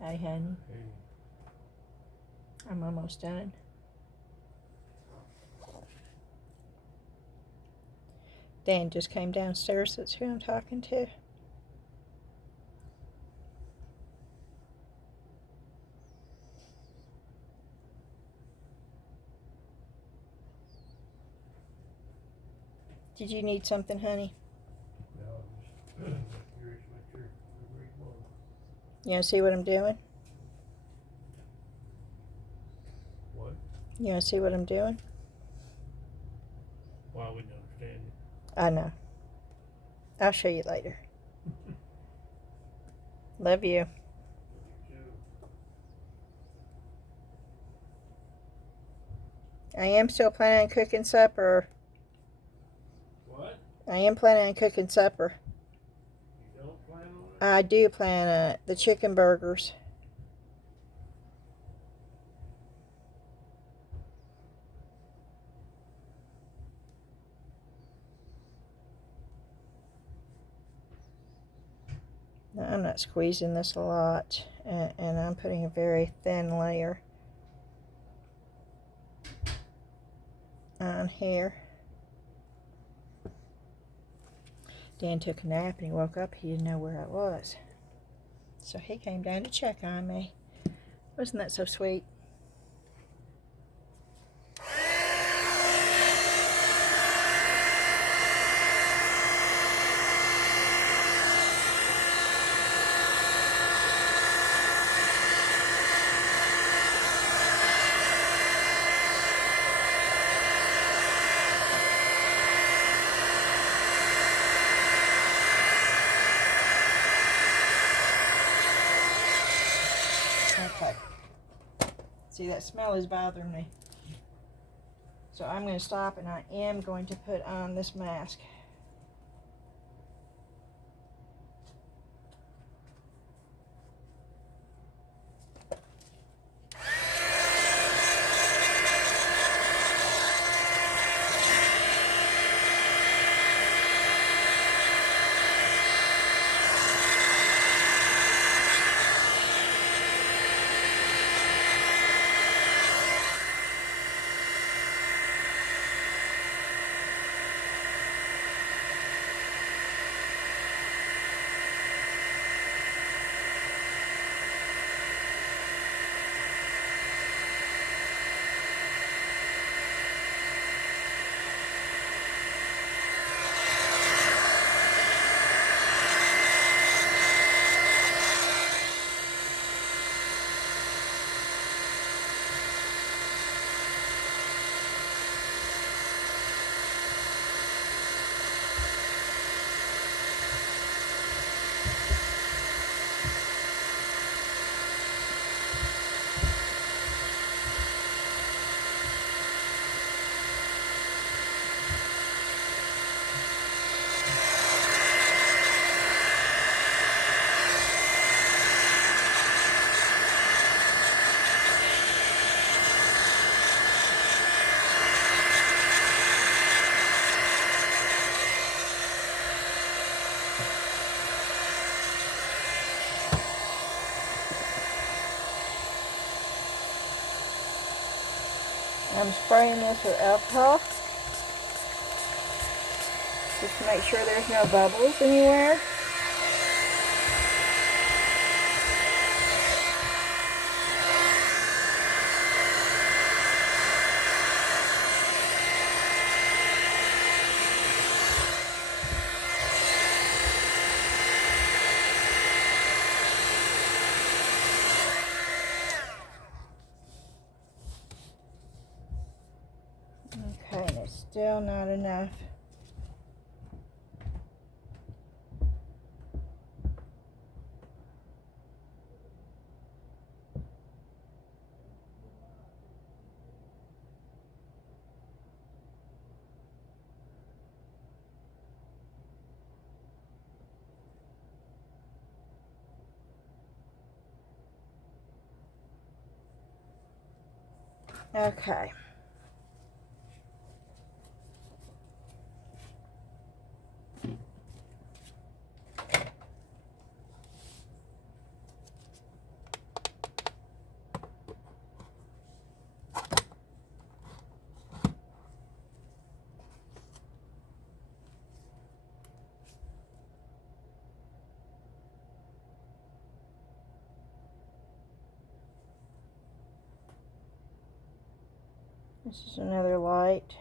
Hi, honey. Hey. I'm almost done. Dan just came downstairs. That's who I'm talking to. Did you need something, honey? No, I'm just curious what you're for. You want to see what I'm doing? What? You want to see what I'm doing? Well, I wouldn't understand it. I know. I'll show you later. Love you. I am still planning on cooking supper. What? I am planning on cooking supper. You don't plan on it? I do plan on the chicken burgers. Now, I'm not squeezing this a lot, and I'm putting a very thin layer on here. Dan took a nap and he woke up. He didn't know where I was. So he came down to check on me. Wasn't that so sweet? Okay. See, that smell is bothering me. So I'm going to stop, and I am going to put on this mask. I'm spraying this with alcohol just to make sure there's no bubbles anywhere. Okay, and it's still not enough. Okay. This is another light.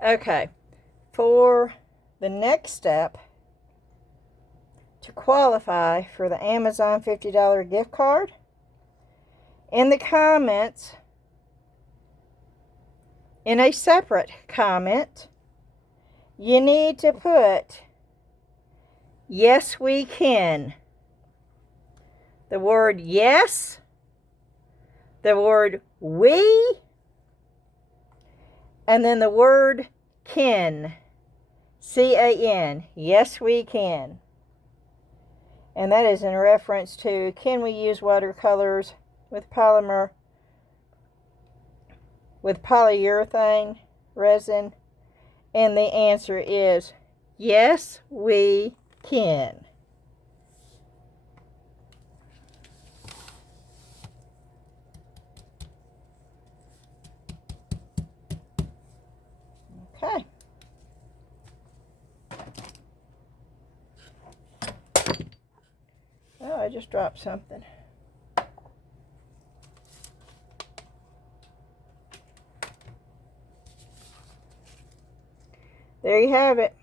Okay, for the next step, to qualify for the Amazon $50 gift card, in the comments, in a separate comment, you need to put, yes we can. The word yes, the word we, and then the word can. C-A-N. Yes, we can. And that is in reference to, can we use watercolors with polyurethane resin? And the answer is, yes, we can. Okay. Oh, I just dropped something. There you have it.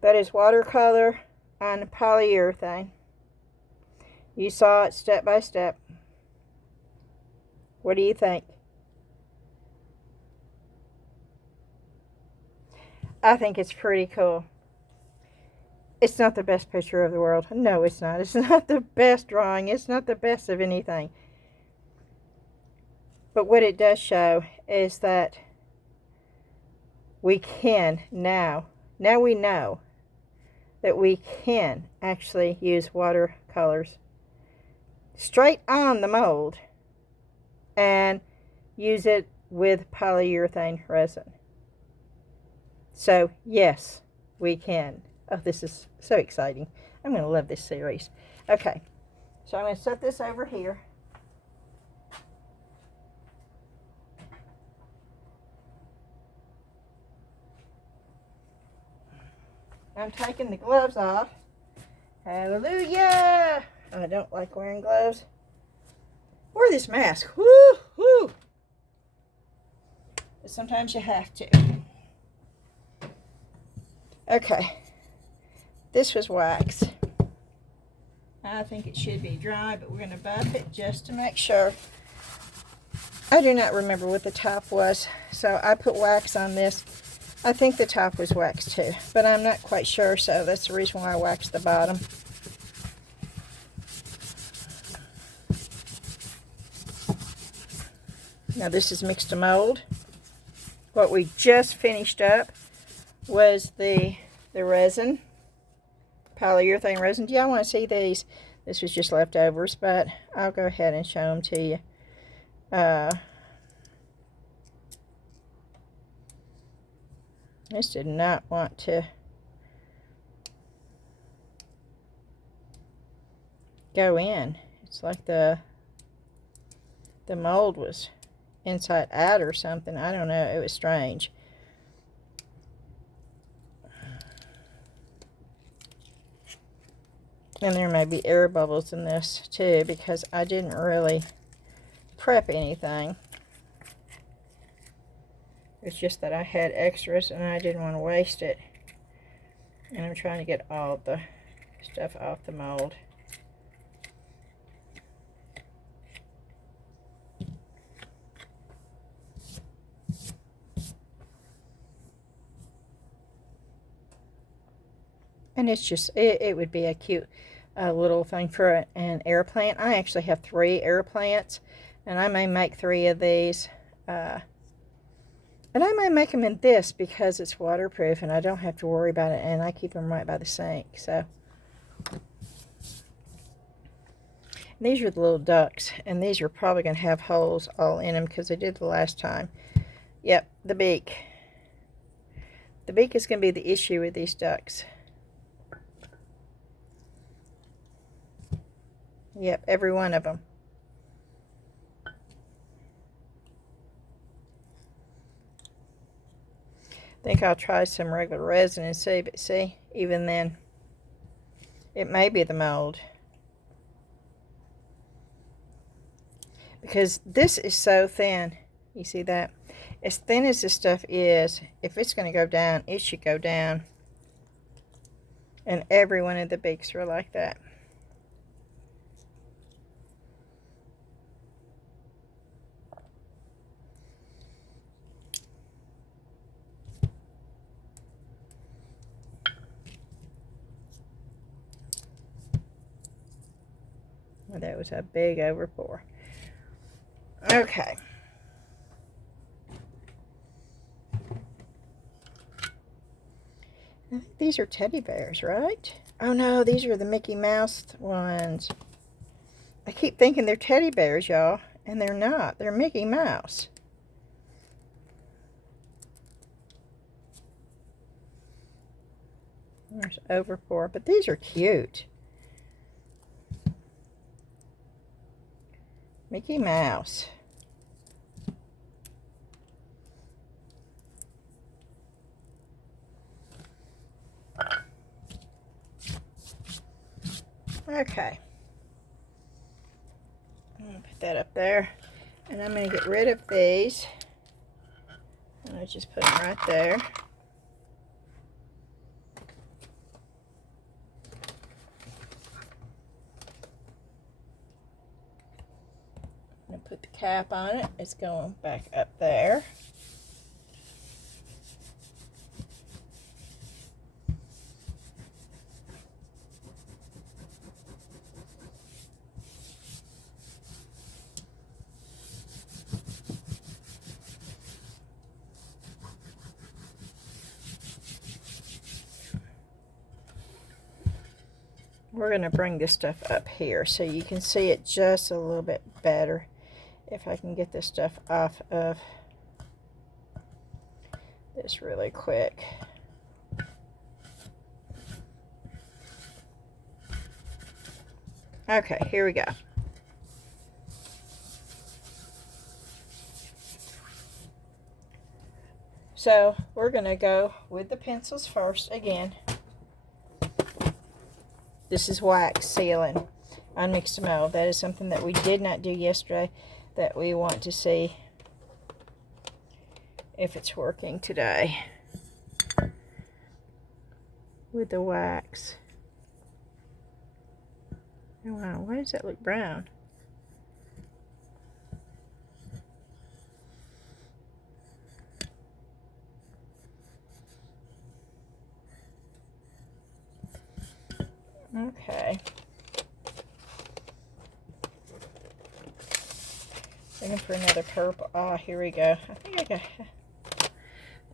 That is watercolor on polyurethane. You saw it step by step. What do you think? I think it's pretty cool. It's not the best picture of the world. No, it's not. It's not the best drawing. It's not the best of anything. But what it does show is that we can now we know that we can actually use watercolors straight on the mold and use it with polyurethane resin. So yes, we can. Oh, this is so exciting. I'm going to love this series. Okay, so I'm going to set this over here. I'm taking the gloves off. Hallelujah! I don't like wearing gloves. Or this mask. Woo! Woo! But sometimes you have to. Okay. This was wax. I think it should be dry, but we're going to buff it just to make sure. I do not remember what the top was, so I put wax on this. I think the top was wax too, but I'm not quite sure, so that's the reason why I waxed the bottom. Now this is mixed to mold. What we just finished up was the resin, polyurethane resin. Do y'all want to see these? This was just leftovers, but I'll go ahead and show them to you. This did not want to go in. It's like the mold was inside out or something. I don't know. It was strange. And there may be air bubbles in this too, because I didn't really prep anything. It's just that I had extras and I didn't want to waste it. And I'm trying to get all the stuff off the mold. And it's just, it would be a cute little thing for an air plant. I actually have 3 air plants, and I may make 3 of these. And I might make them in this because it's waterproof and I don't have to worry about it, and I keep them right by the sink. So these are the little ducks, and these are probably going to have holes all in them because they did the last time. Yep, the beak. The beak is going to be the issue with these ducks. Yep, every one of them. I think I'll try some regular resin and see, but see, even then, it may be the mold. Because this is so thin. You see that? As thin as this stuff is, if it's going to go down, it should go down. And every one of the beaks are like that. Well, that was a big overpour. Okay. I think these are teddy bears, right? Oh no, these are the Mickey Mouse ones. I keep thinking they're teddy bears, y'all, and they're not. They're Mickey Mouse. There's overpour, but these are cute. Mickey Mouse. Okay. I'm going to put that up there. And I'm going to get rid of these. And I just put them right there. I'm going to put the cap on it. It's going back up there. we're going to bring this stuff up here so you can see it just a little bit better. If I can get this stuff off of this really quick. Okay, here we go. So we're going to go with the pencils first again. This is wax sealing on mix to mold. That is something that we did not do yesterday that we want to see if it's working today with the wax. Oh, wow, why does that look brown? Okay. Looking for another purple. Ah, here we go. I think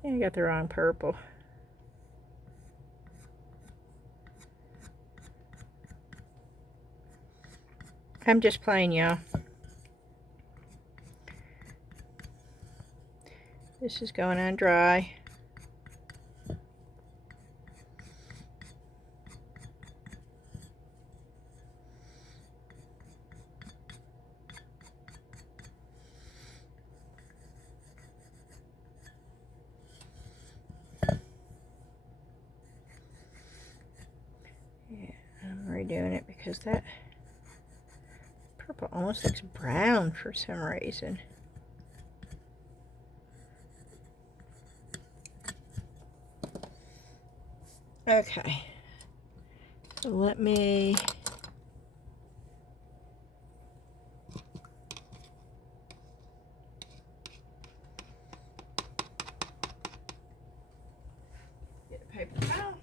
I got the wrong purple. I'm just playing, y'all. This is going on dry. Redoing it because that purple almost looks brown for some reason. Okay, so let me get a paper towel.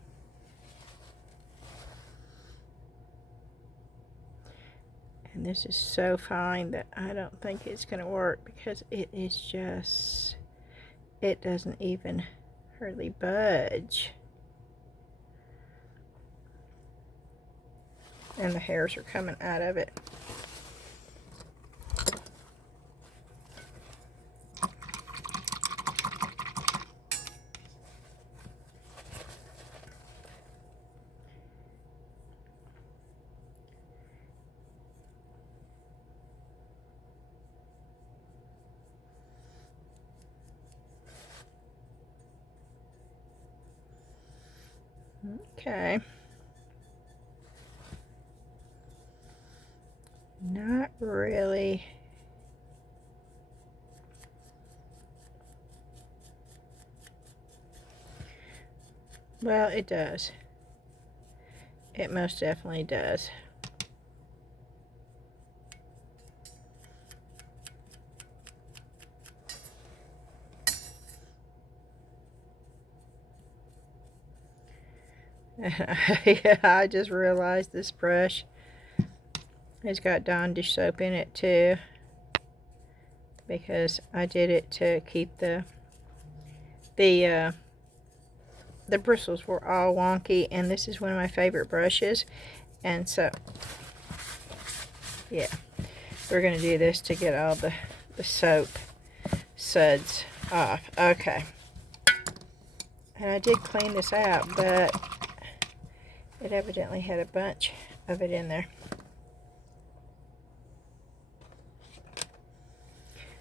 And this is so fine that I don't think it's going to work because it is just, it doesn't even hardly budge. And the hairs are coming out of it. Okay. Not really. Well, it does. It most definitely does. Yeah, I just realized this brush has got Dawn dish soap in it too, because I did it to keep the bristles were all wonky, and this is one of my favorite brushes, and so yeah, we're gonna do this to get all the soap suds off. Okay, and I did clean this out, but it evidently had a bunch of it in there.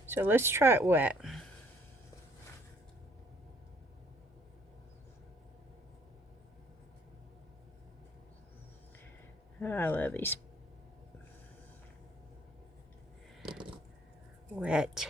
So let's try it wet. Oh, I love these wet.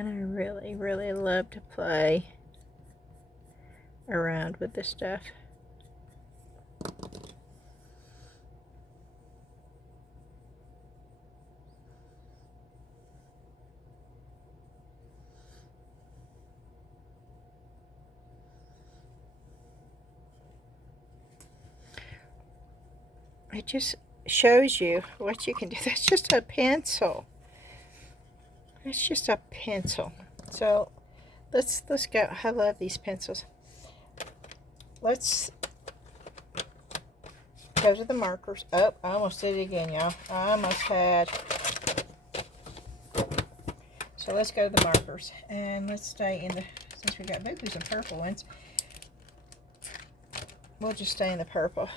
And I really, really love to play around with this stuff. It just shows you what you can do. That's just a pencil. It's just a pencil. So let's go. I love these pencils. Let's go to the markers. Oh, I almost did it again, y'all. I almost had. So let's go to the markers. And let's stay in the, since we got blues and purple ones, we'll just stay in the purple.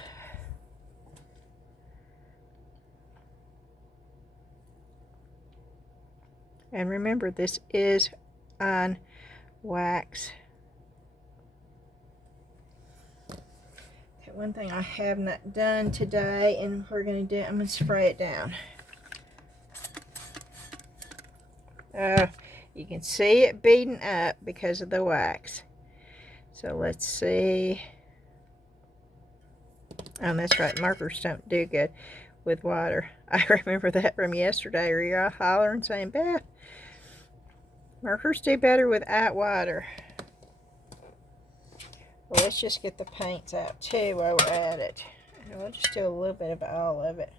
And remember, this is on wax. Okay, one thing I have not done today, and we're going to do, I'm going to spray it down. You can see it beating up because of the wax. So let's see. Oh, that's right, markers don't do good with water. I remember that from yesterday, where you're all hollering saying, Beth, markers do better without water. Well, let's just get the paints out too while we're at it. And we'll just do a little bit of all of it.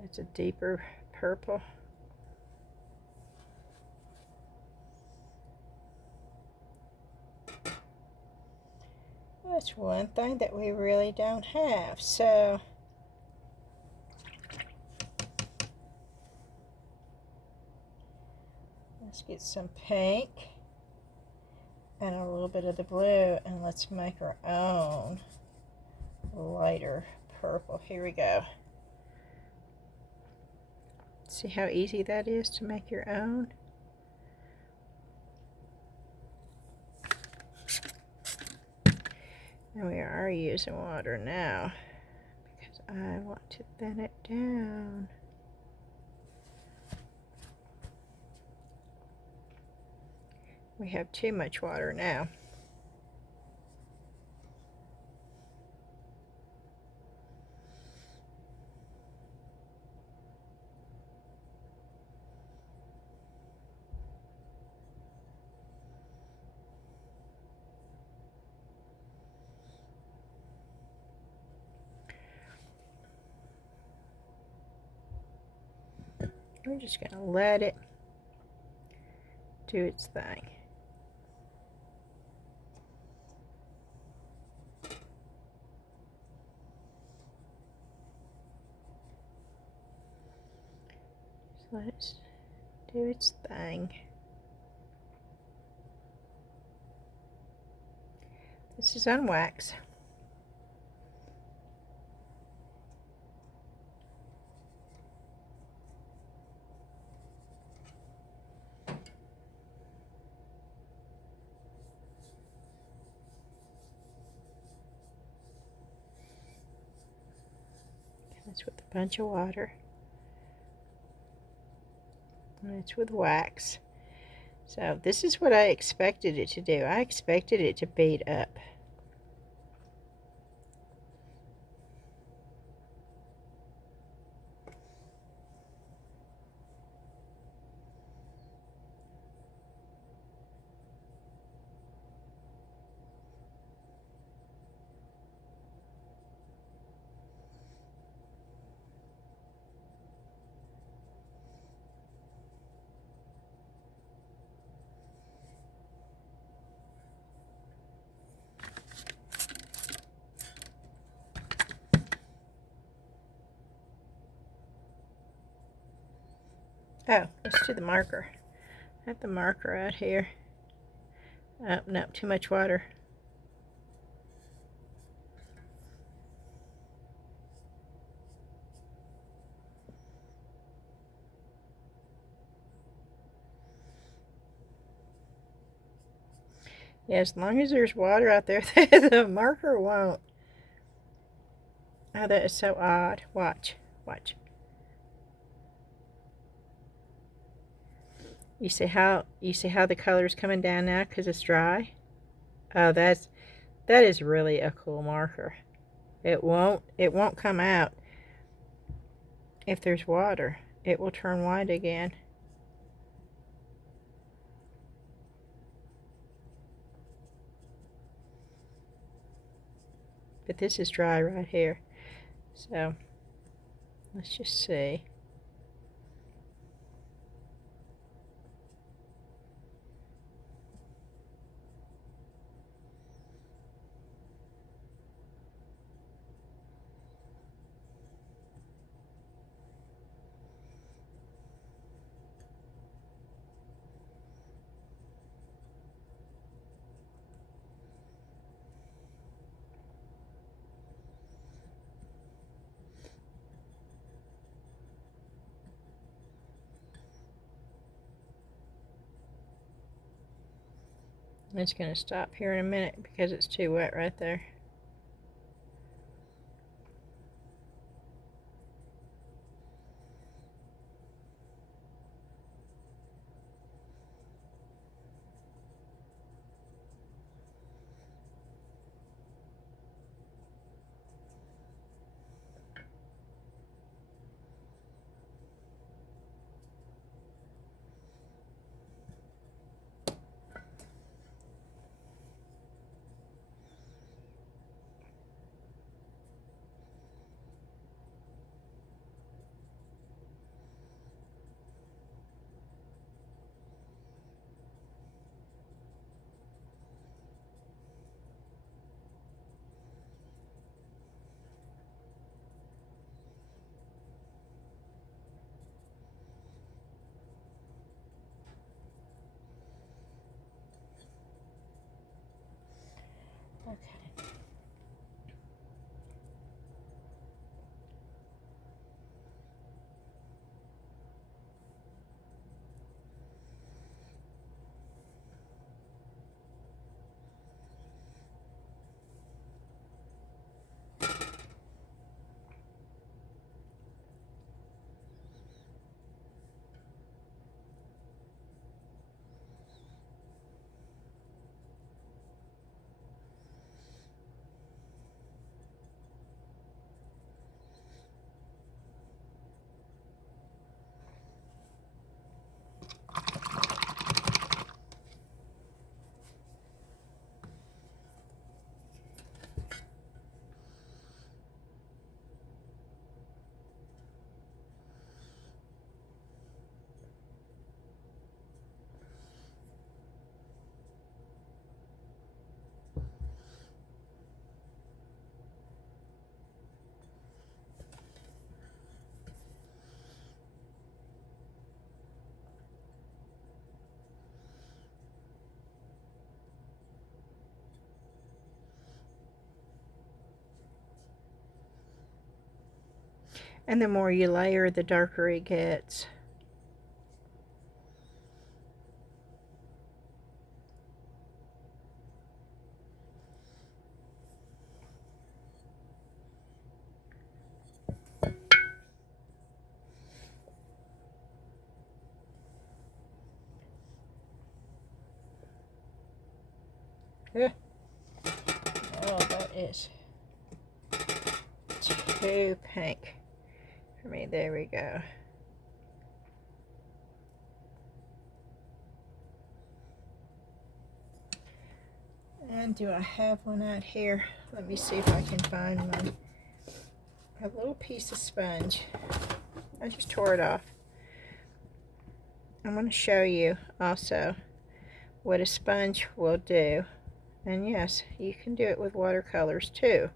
That's a deeper purple. That's one thing that we really don't have. So let's get some pink and a little bit of the blue, and let's make our own lighter purple. Here we go. See how easy that is to make your own? And we are using water now because I want to thin it down. We have too much water now. We're just going to let it do its thing. Just let it do its thing. This is on wax. It's with a bunch of water. And it's with wax. So this is what I expected it to do. I expected it to bead up. Oh, let's do the marker. I have the marker out here. Oh, no, too much water. Yeah, as long as there's water out there, the marker won't. Oh, that is so odd. Watch. Watch. You see how the color's coming down now because it's dry? Oh, that is really a cool marker. It won't come out if there's water. It will turn white again. But this is dry right here. So let's just see. It's going to stop here in a minute because it's too wet right there. Okay. And the more you layer, the darker it gets. Yeah. Oh, that is too pink for me. There we go. And do I have one out here? Let me see if I can find one. A little piece of sponge. I just tore it off. I'm going to show you also what a sponge will do. And yes, you can do it with watercolors too.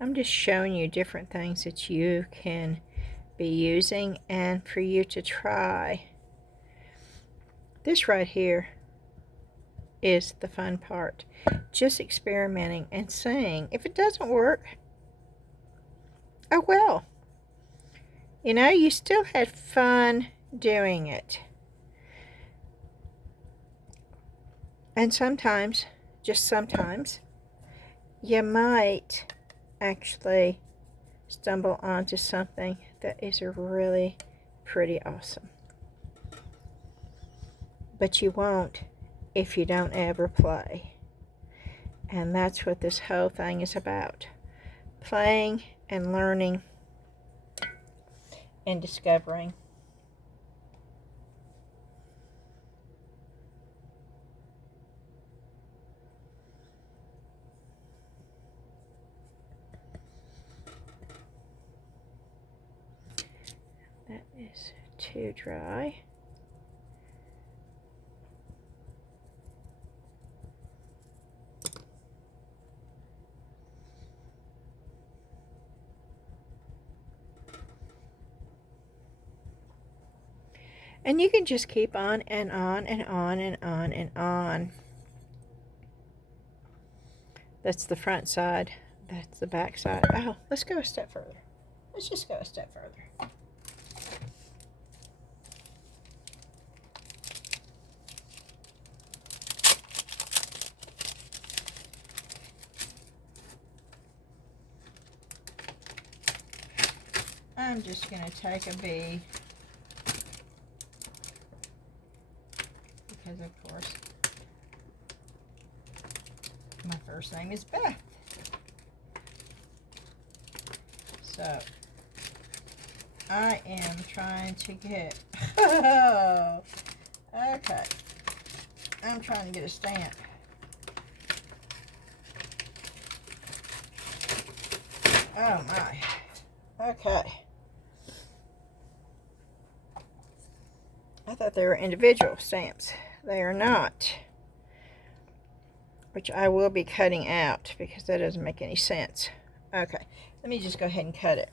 I'm just showing you different things that you can be using and for you to try. This right here is the fun part. Just experimenting and saying, if it doesn't work, oh well. You know, you still had fun doing it. And sometimes, just sometimes, you might actually stumble onto something that is really pretty awesome. But you won't if you don't ever play. And that's what this whole thing is about. Playing and learning and discovering. That is too dry. And you can just keep on and on and on and on and on. That's the front side. That's the back side. Oh, let's go a step further. Let's just go a step further. I'm just going to take a bee. Because, of course, my first name is Beth. So, I am trying to get, oh, okay. I'm trying to get a stamp. Oh my. Okay. I thought they were individual stamps. They are not. Which I will be cutting out because that doesn't make any sense. Okay. Let me just go ahead and cut it.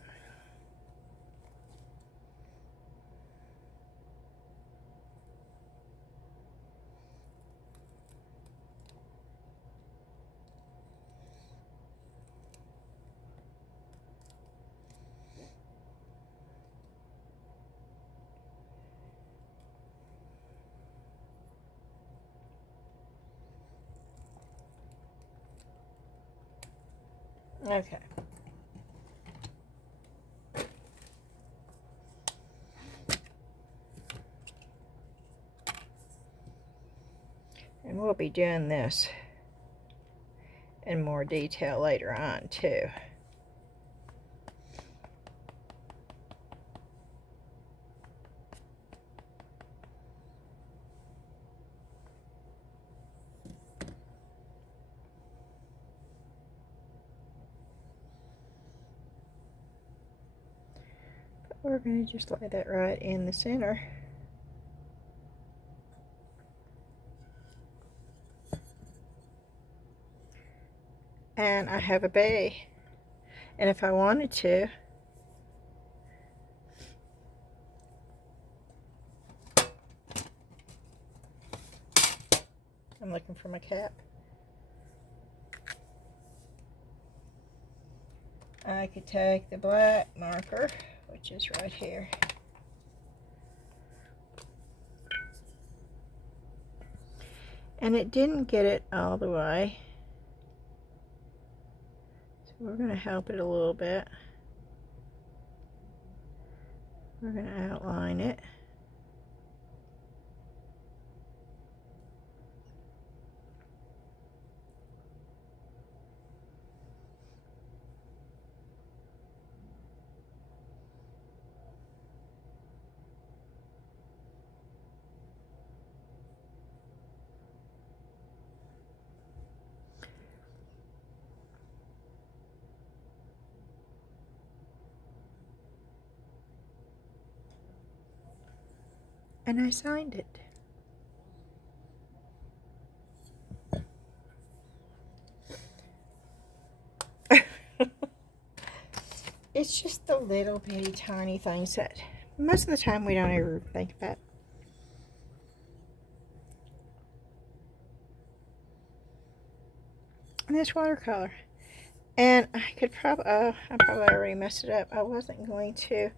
Okay. And we'll be doing this in more detail later on too. But we're going to just lay that right in the center. And I have a bee. And if I wanted to, I'm looking for my cap. I could take the black marker, which is right here. And it didn't get it all the way. So we're going to help it a little bit. We're going to outline it. And I signed it. it's just the little bitty tiny things that most of the time we don't ever think about. And this watercolor. And I could probably, I probably already messed it up. I wasn't going to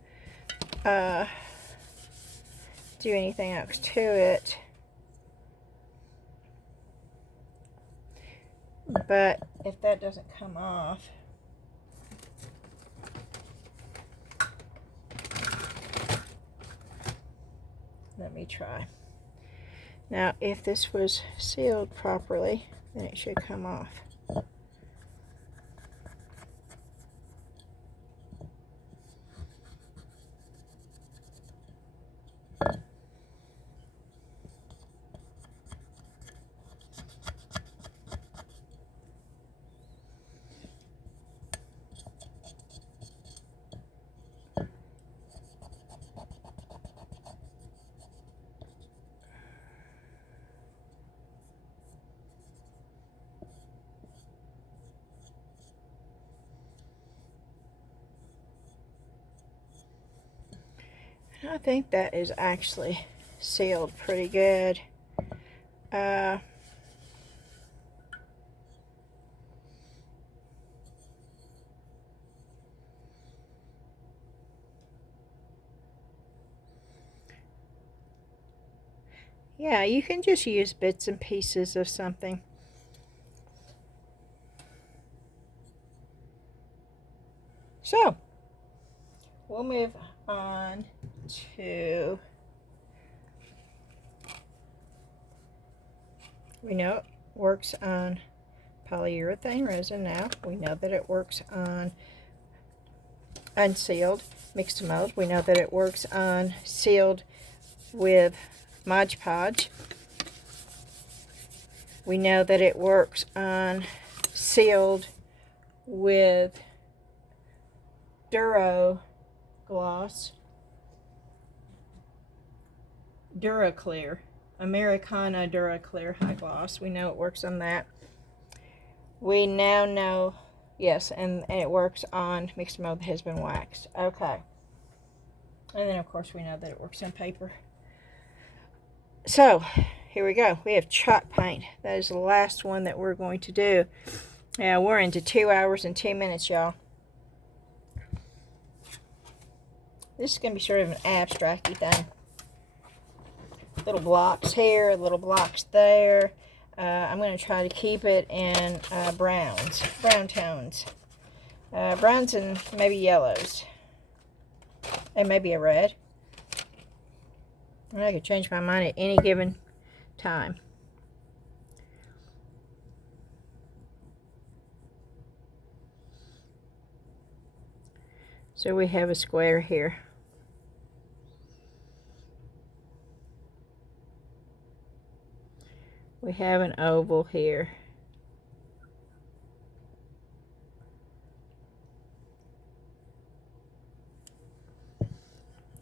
do anything else to it. But if that doesn't come off, let me try. Now, if this was sealed properly, then it should come off. I think that is actually sealed pretty good. Yeah, you can just use bits and pieces of something. So, we'll move on to, we know it works on polyurethane resin now. We know that it works on unsealed mixed mold. We know that it works on sealed with Mod Podge. We know that it works on sealed with Duraclear, Americana Duraclear High Gloss. We know it works on that. We now know, yes, and it works on mixed mold that has been waxed. Okay. And then, of course, we know that it works on paper. So, here we go. We have chalk paint. That is the last one that we're going to do. Yeah, we're into 2 hours and 2 minutes, y'all. This is going to be sort of an abstract-y thing. Little blocks here, little blocks there. I'm going to try to keep it in brown tones. Browns and maybe yellows. And maybe a red. And I could change my mind at any given time. So we have a square here. We have an oval here.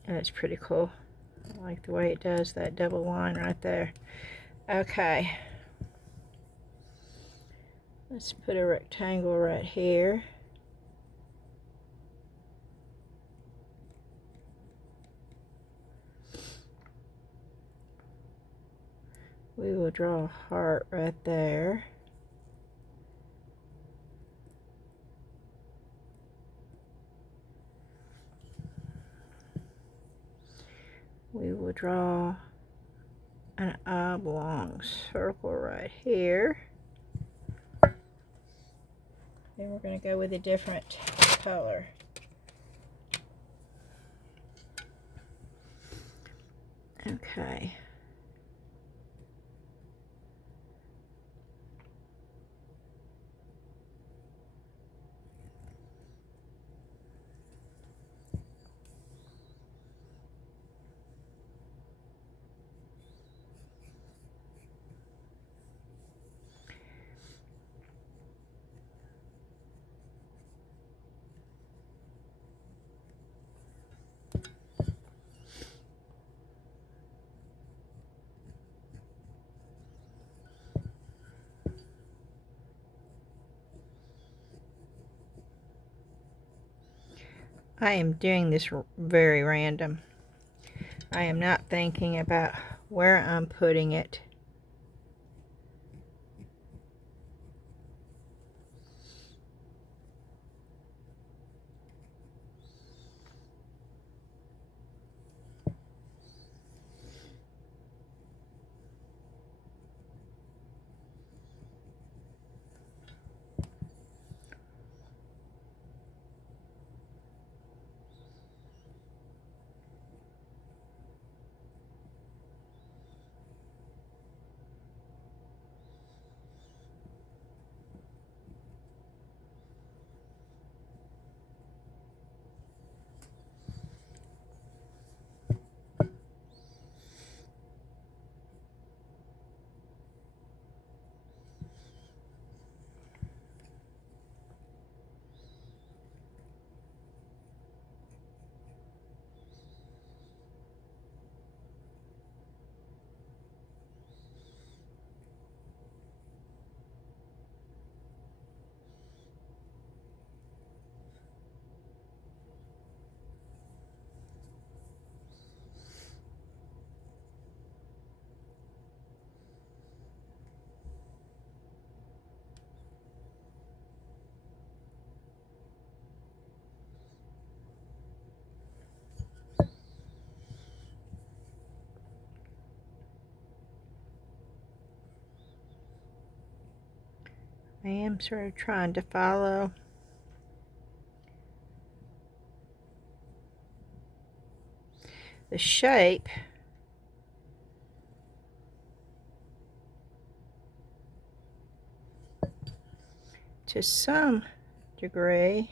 That's pretty cool. I like the way it does that double line right there. Okay. Let's put a rectangle right here. We will draw a heart right there. We will draw an oblong circle right here. Then we're going to go with a different color. Okay. I am doing this very random. I am not thinking about where I'm putting it. I am sort of trying to follow the shape to some degree.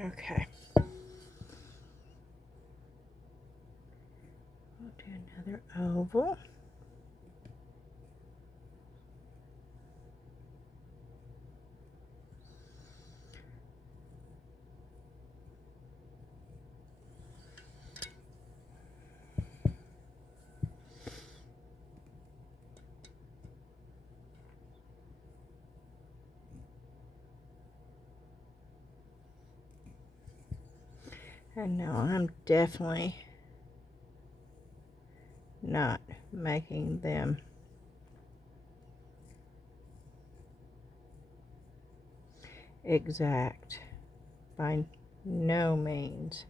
Okay. We'll do another oval. And no, I'm definitely not making them exact by no means.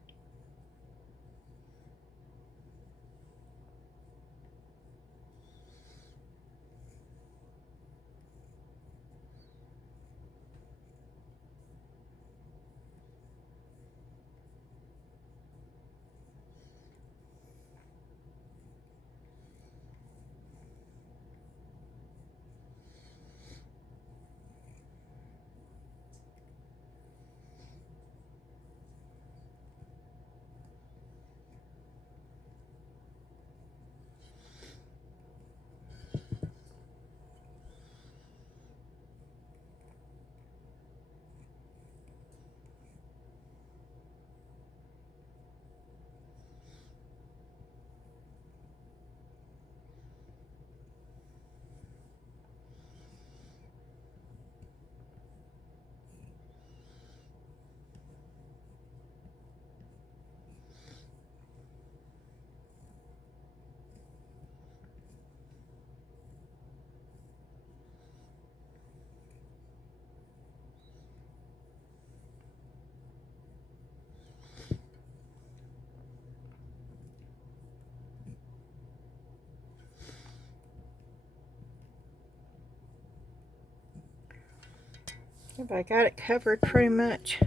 But I got it covered pretty much.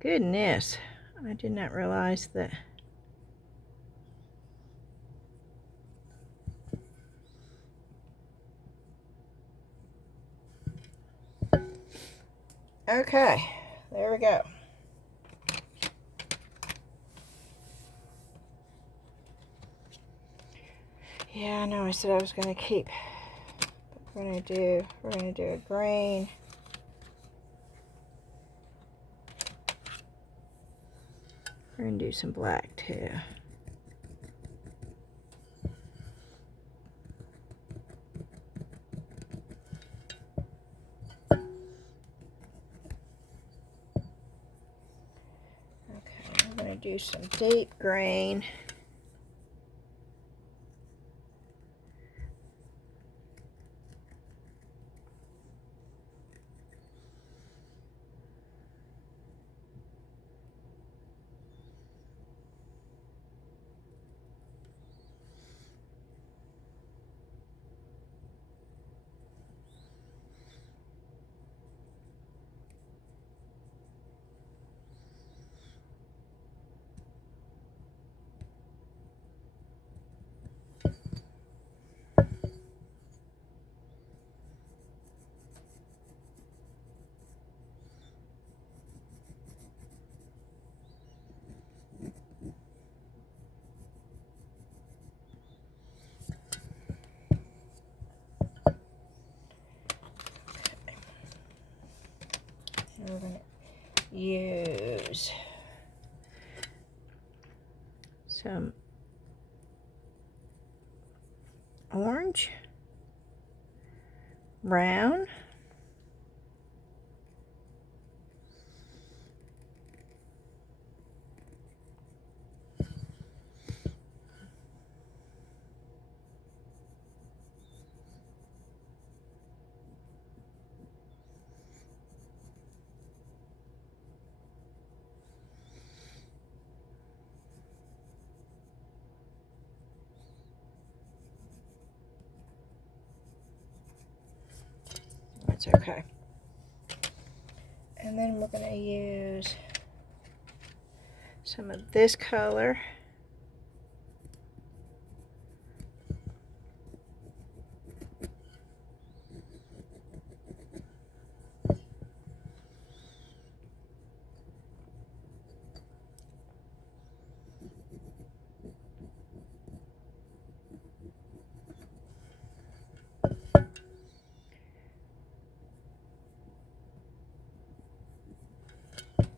Goodness, I did not realize that. Okay, there we go. Yeah, I know I said I was going to keep. We're going to do a green. We're going to do some black too. Okay, I'm going to do some deep green. We're going to use some orange, brown, that's okay. And then we're going to use some of this color.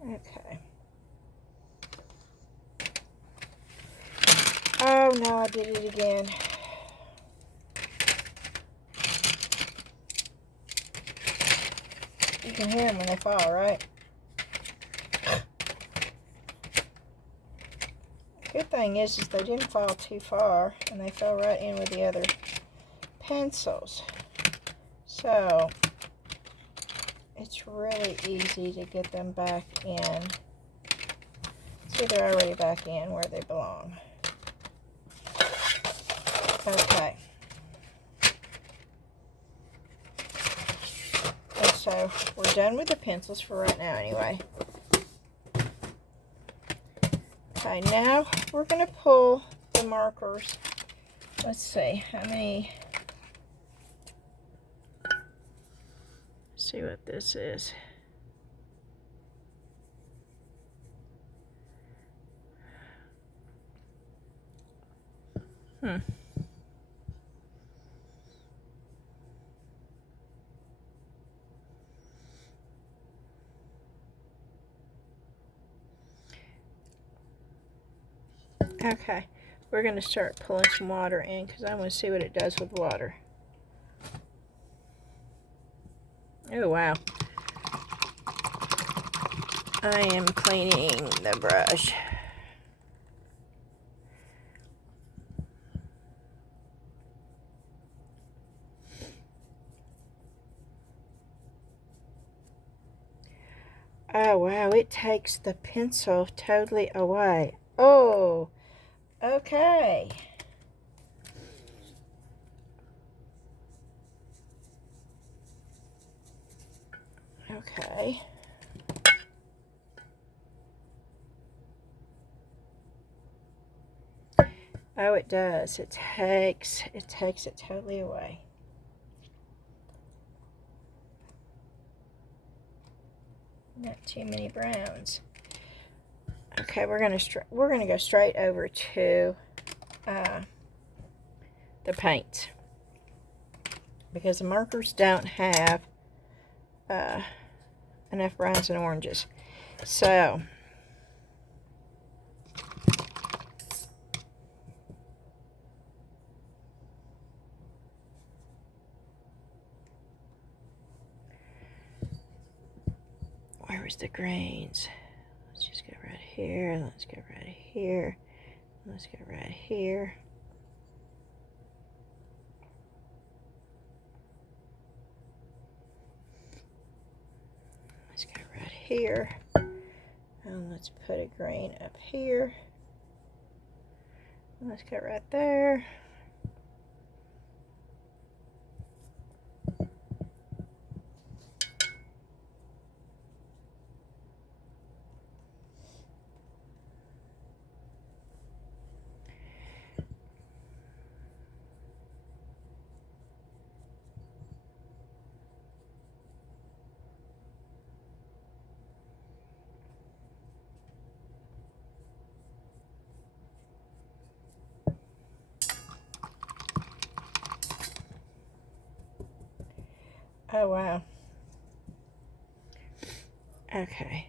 Okay. Oh no, I did it again. You can hear them when they fall, right? Good thing is they didn't fall too far, and they fell right in with the other pencils. So it's really easy to get them back in. See, they're already back in where they belong. Okay. And so we're done with the pencils for right now anyway. Okay, now we're going to pull the markers. Let's see, how many? See what this is. Okay, we're going to start pulling some water in because I want to see what it does with water. Oh, wow. I am cleaning the brush. Oh, wow, it takes the pencil totally away. Oh, okay. Okay. Oh, it does. It takes it totally away. Not too many browns. Okay, we're gonna go straight over to the paint, because the markers don't have enough browns and oranges. So where was the grains? Let's just go right here. Let's go right here. Let's go right here. Let's go right here. And let's put a grain up here. Let's go right there. Oh, wow. Okay.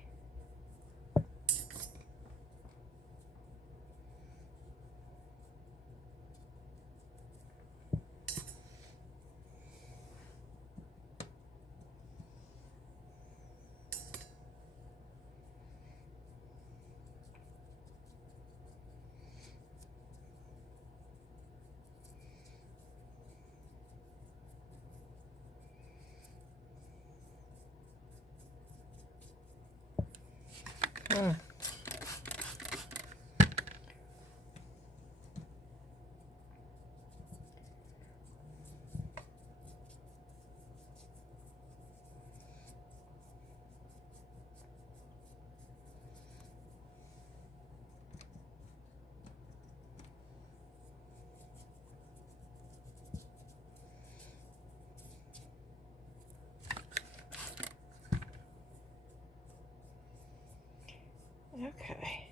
Okay.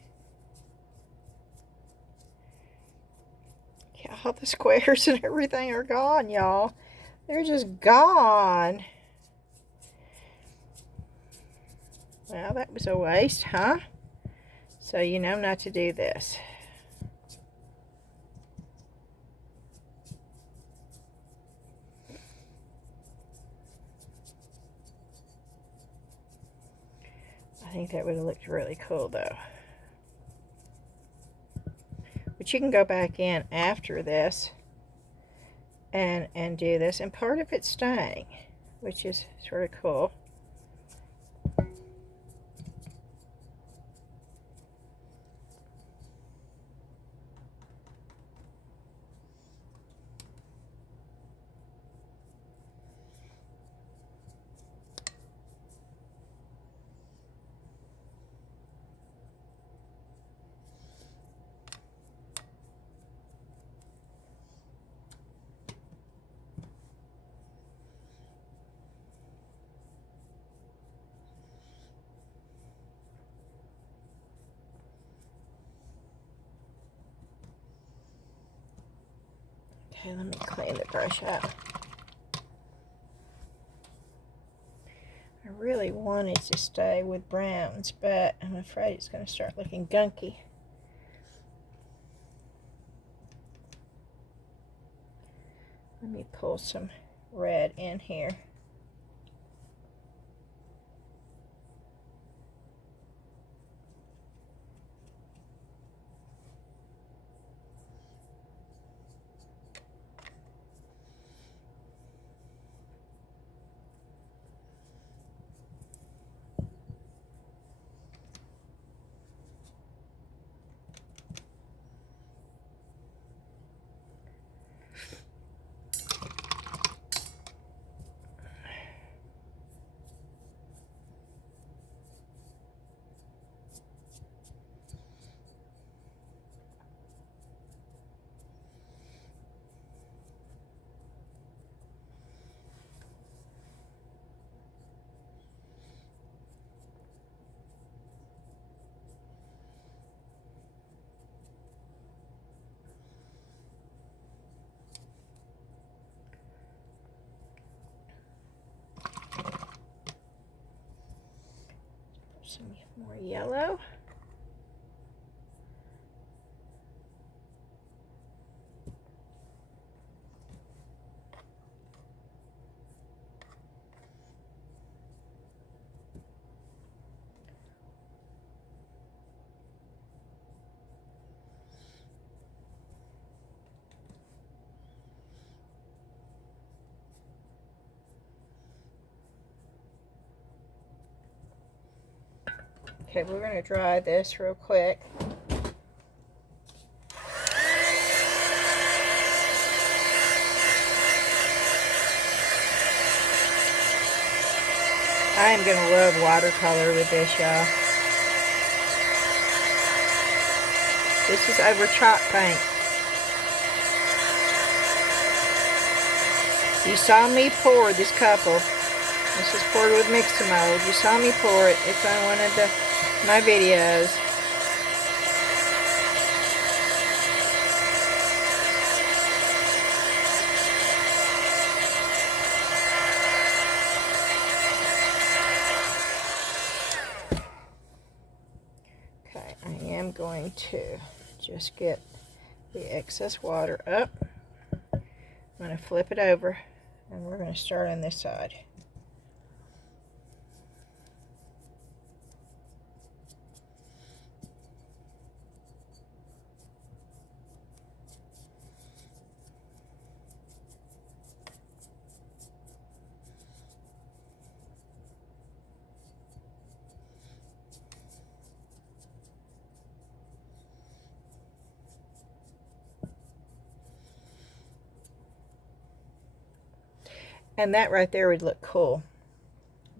Yeah, all the squares and everything are gone, y'all. They're just gone. Well, that was a waste, huh? So you know not to do this. I think that would have looked really cool, though. But you can go back in after this and do this. And part of it's staying, which is sort of cool. Okay, let me clean the brush up. I really wanted to stay with browns, but I'm afraid it's going to start looking gunky. Let me pull some red in here. some more yellow. Okay, we're going to dry this real quick. I am going to love watercolor with this, y'all. This is over chalk paint. You saw me pour this couple. This is poured with Mix-A-Mold. You saw me pour it. It's on one of my videos. Okay, I am going to just get the excess water up. I'm going to flip it over, and we're going to start on this side. And that right there would look cool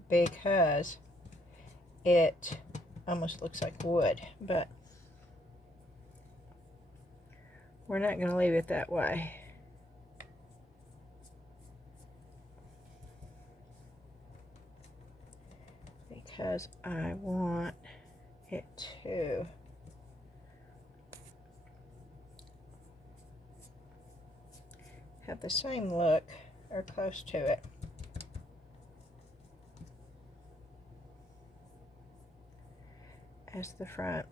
because it almost looks like wood, but we're not going to leave it that way. Because I want it to have the same look or close to it as the front.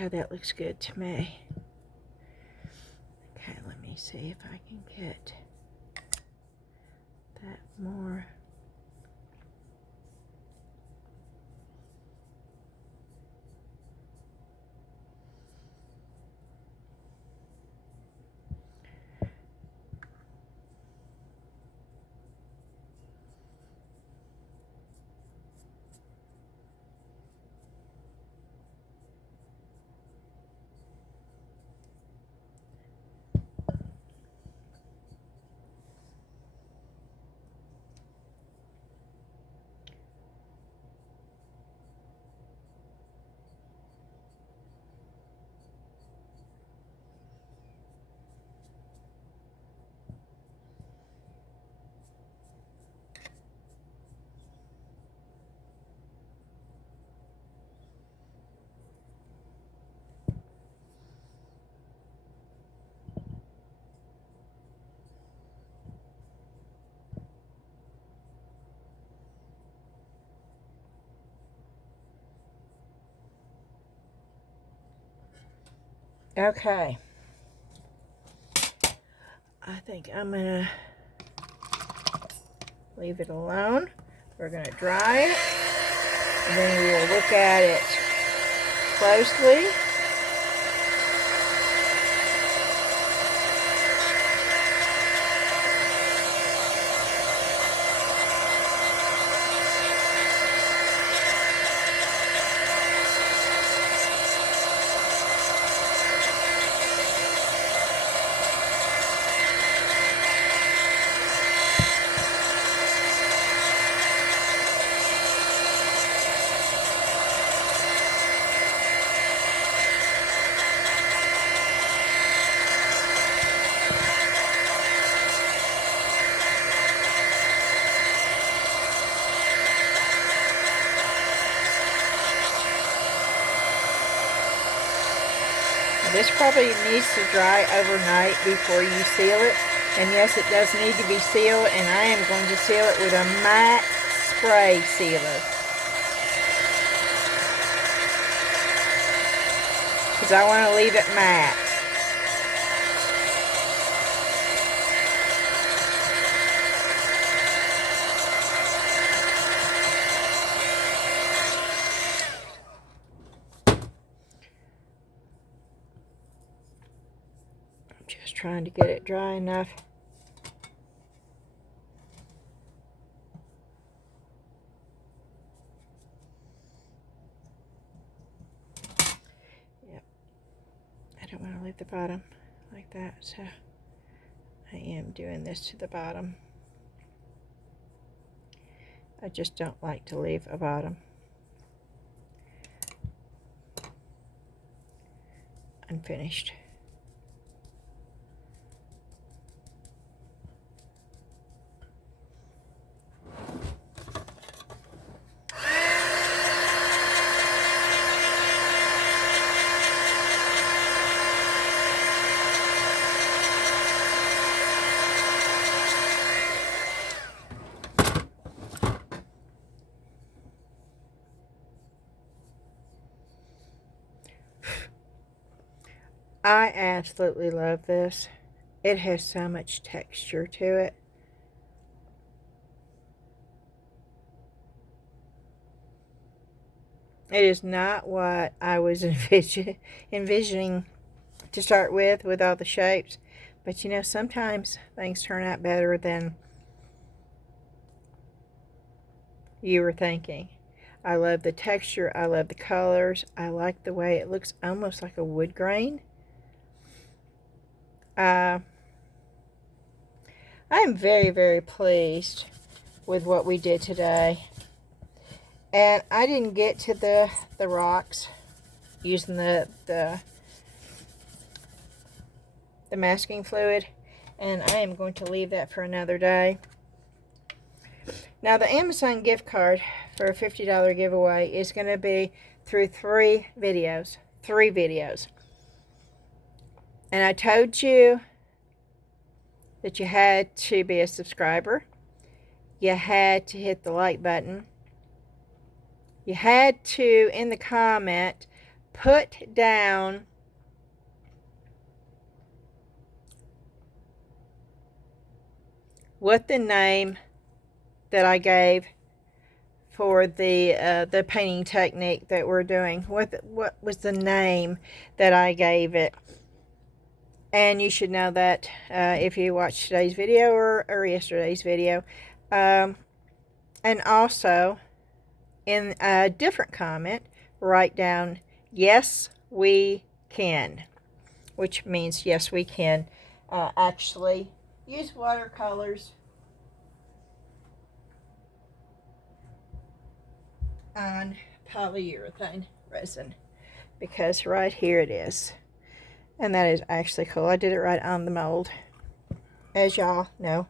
Oh, that looks good to me. see if I can get that more. Okay. I think I'm gonna leave it alone. We're gonna dry it, and then we will look at it closely. This probably needs to dry overnight before you seal it. And yes, it does need to be sealed, and I am going to seal it with a matte spray sealer. Because I want to leave it matte. Just trying to get it dry enough. Yep. I don't want to leave the bottom like that, so I am doing this to the bottom. I just don't like to leave a bottom unfinished. I absolutely love this. It has so much texture to it. It is not what I was envisioning to start with all the shapes. But you know, sometimes things turn out better than you were thinking. I love the texture. I love the colors. I like the way it looks almost like a wood grain. I am very, very pleased with what we did today. And I didn't get to the rocks using the masking fluid. And I am going to leave that for another day. Now, the Amazon gift card for a $50 giveaway is going to be through 3 videos. 3 videos. And I told you that you had to be a subscriber. You had to hit the like button. You had to, in the comment, put down what the name that I gave for the painting technique that we're doing. What was the name that I gave it? And you should know that if you watched today's video or yesterday's video. And also, in a different comment, write down, yes, we can. Which means, yes, we can actually use watercolors on polyurethane resin. Because right here it is. And that is actually cool. I did it right on the mold. As y'all know,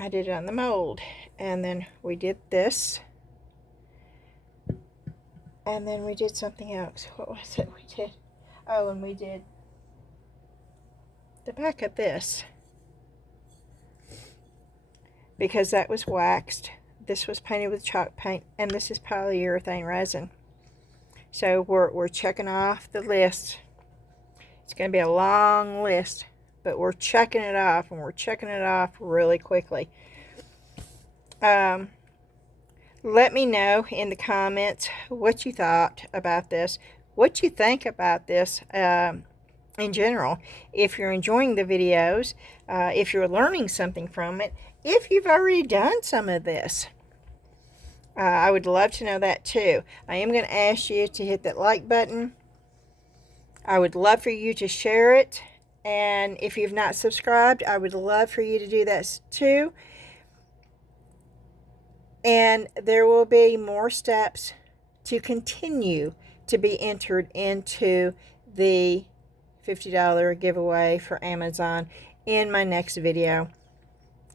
I did it on the mold. And then we did this. And then we did something else. What was it we did? Oh, and we did the back of this. Because that was waxed. This was painted with chalk paint. And this is polyurethane resin. So we're checking off the list. It's going to be a long list, but we're checking it off, and we're checking it off really quickly. Let me know in the comments what you thought about this, what you think about this in general. If you're enjoying the videos, if you're learning something from it, if you've already done some of this. I would love to know that too. I am going to ask you to hit that like button. I would love for you to share it. And if you've not subscribed, I would love for you to do that too. And there will be more steps to continue to be entered into the $50 giveaway for Amazon in my next video.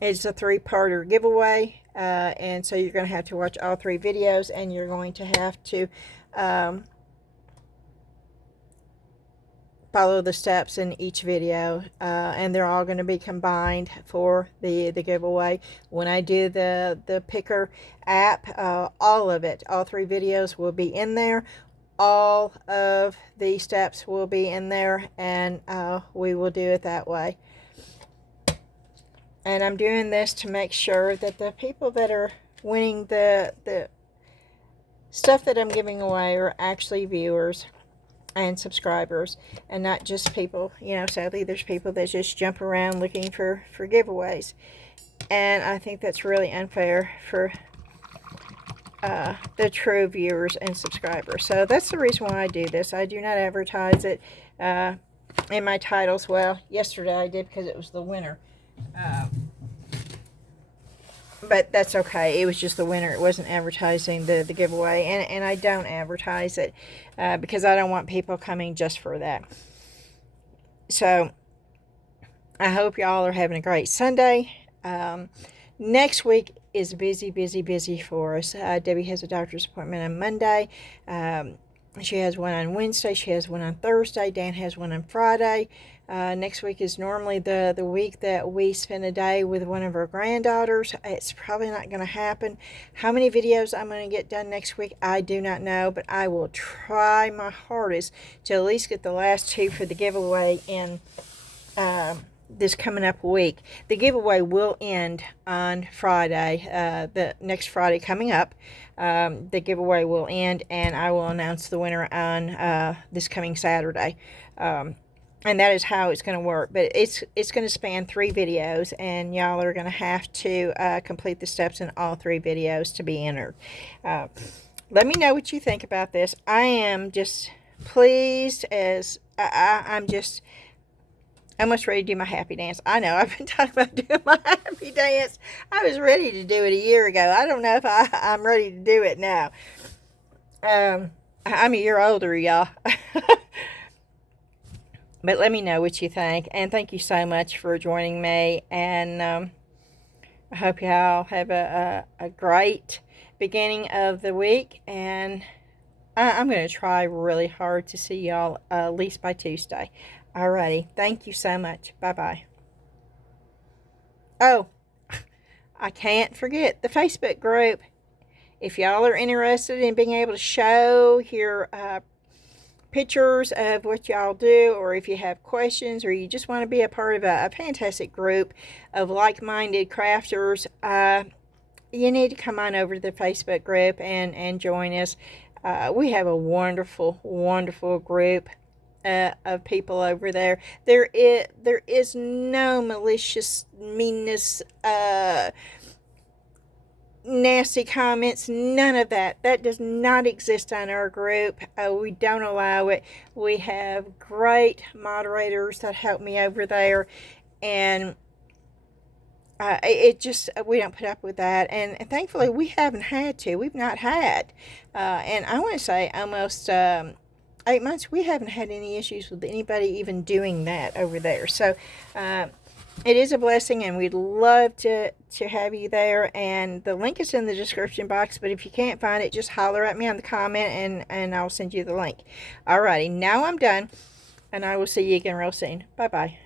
It's a 3-parter giveaway, and so you're going to have to watch all 3 videos, and you're going to have to follow the steps in each video, and they're all going to be combined for the giveaway. When I do the picker app, all of it, all 3 videos will be in there. All of the steps will be in there, and we will do it that way. And I'm doing this to make sure that the people that are winning the stuff that I'm giving away are actually viewers and subscribers, and not just people, you know, sadly there's people that just jump around looking for giveaways. And I think that's really unfair for the true viewers and subscribers. So that's the reason why I do this. I do not advertise it in my titles. Well, yesterday I did because it was the winner. But that's okay. It was just the winner. It wasn't advertising the giveaway. And I don't advertise it because I don't want people coming just for that. So I hope y'all are having a great Sunday. Next week is busy for us. Debbie has a doctor's appointment on Monday. She has one on Wednesday. She has one on Thursday. Dan has one on Friday. Next week is normally the week that we spend a day with one of our granddaughters. It's probably not going to happen. How many videos I'm going to get done next week, I do not know, but I will try my hardest to at least get the last 2 for the giveaway in this coming up week. The giveaway will end on Friday, the next Friday coming up. The giveaway will end, and I will announce the winner on this coming Saturday. And that is how it's going to work. But it's going to span 3 videos, and y'all are going to have to complete the steps in all 3 videos to be entered. Let me know what you think about this. I am just pleased as I'm just almost ready to do my happy dance. I know, I've been talking about doing my happy dance. I was ready to do it a year ago. I don't know if I'm ready to do it now. I'm a year older, y'all. But let me know what you think. And thank you so much for joining me. And I hope y'all have a great beginning of the week. And I'm going to try really hard to see y'all at least by Tuesday. Alrighty. Thank you so much. Bye-bye. Oh, I can't forget the Facebook group. If y'all are interested in being able to show your pictures of what y'all do, or if you have questions, or you just want to be a part of a fantastic group of like-minded crafters, you need to come on over to the Facebook group and join us. We have a wonderful, wonderful group of people over there. There is no malicious meanness, nasty comments, none of that. That does not exist on our group. We don't allow it. We have great moderators that help me over there, and it just, we don't put up with that, and thankfully we haven't had to. We've not had, and I want to say almost 8 months, we haven't had any issues with anybody even doing that over there. So it is a blessing, and we'd love to have you there, and the link is in the description box, but if you can't find it, just holler at me on the comment, and I'll send you the link. Alrighty, now I'm done, and I will see you again real soon. Bye bye.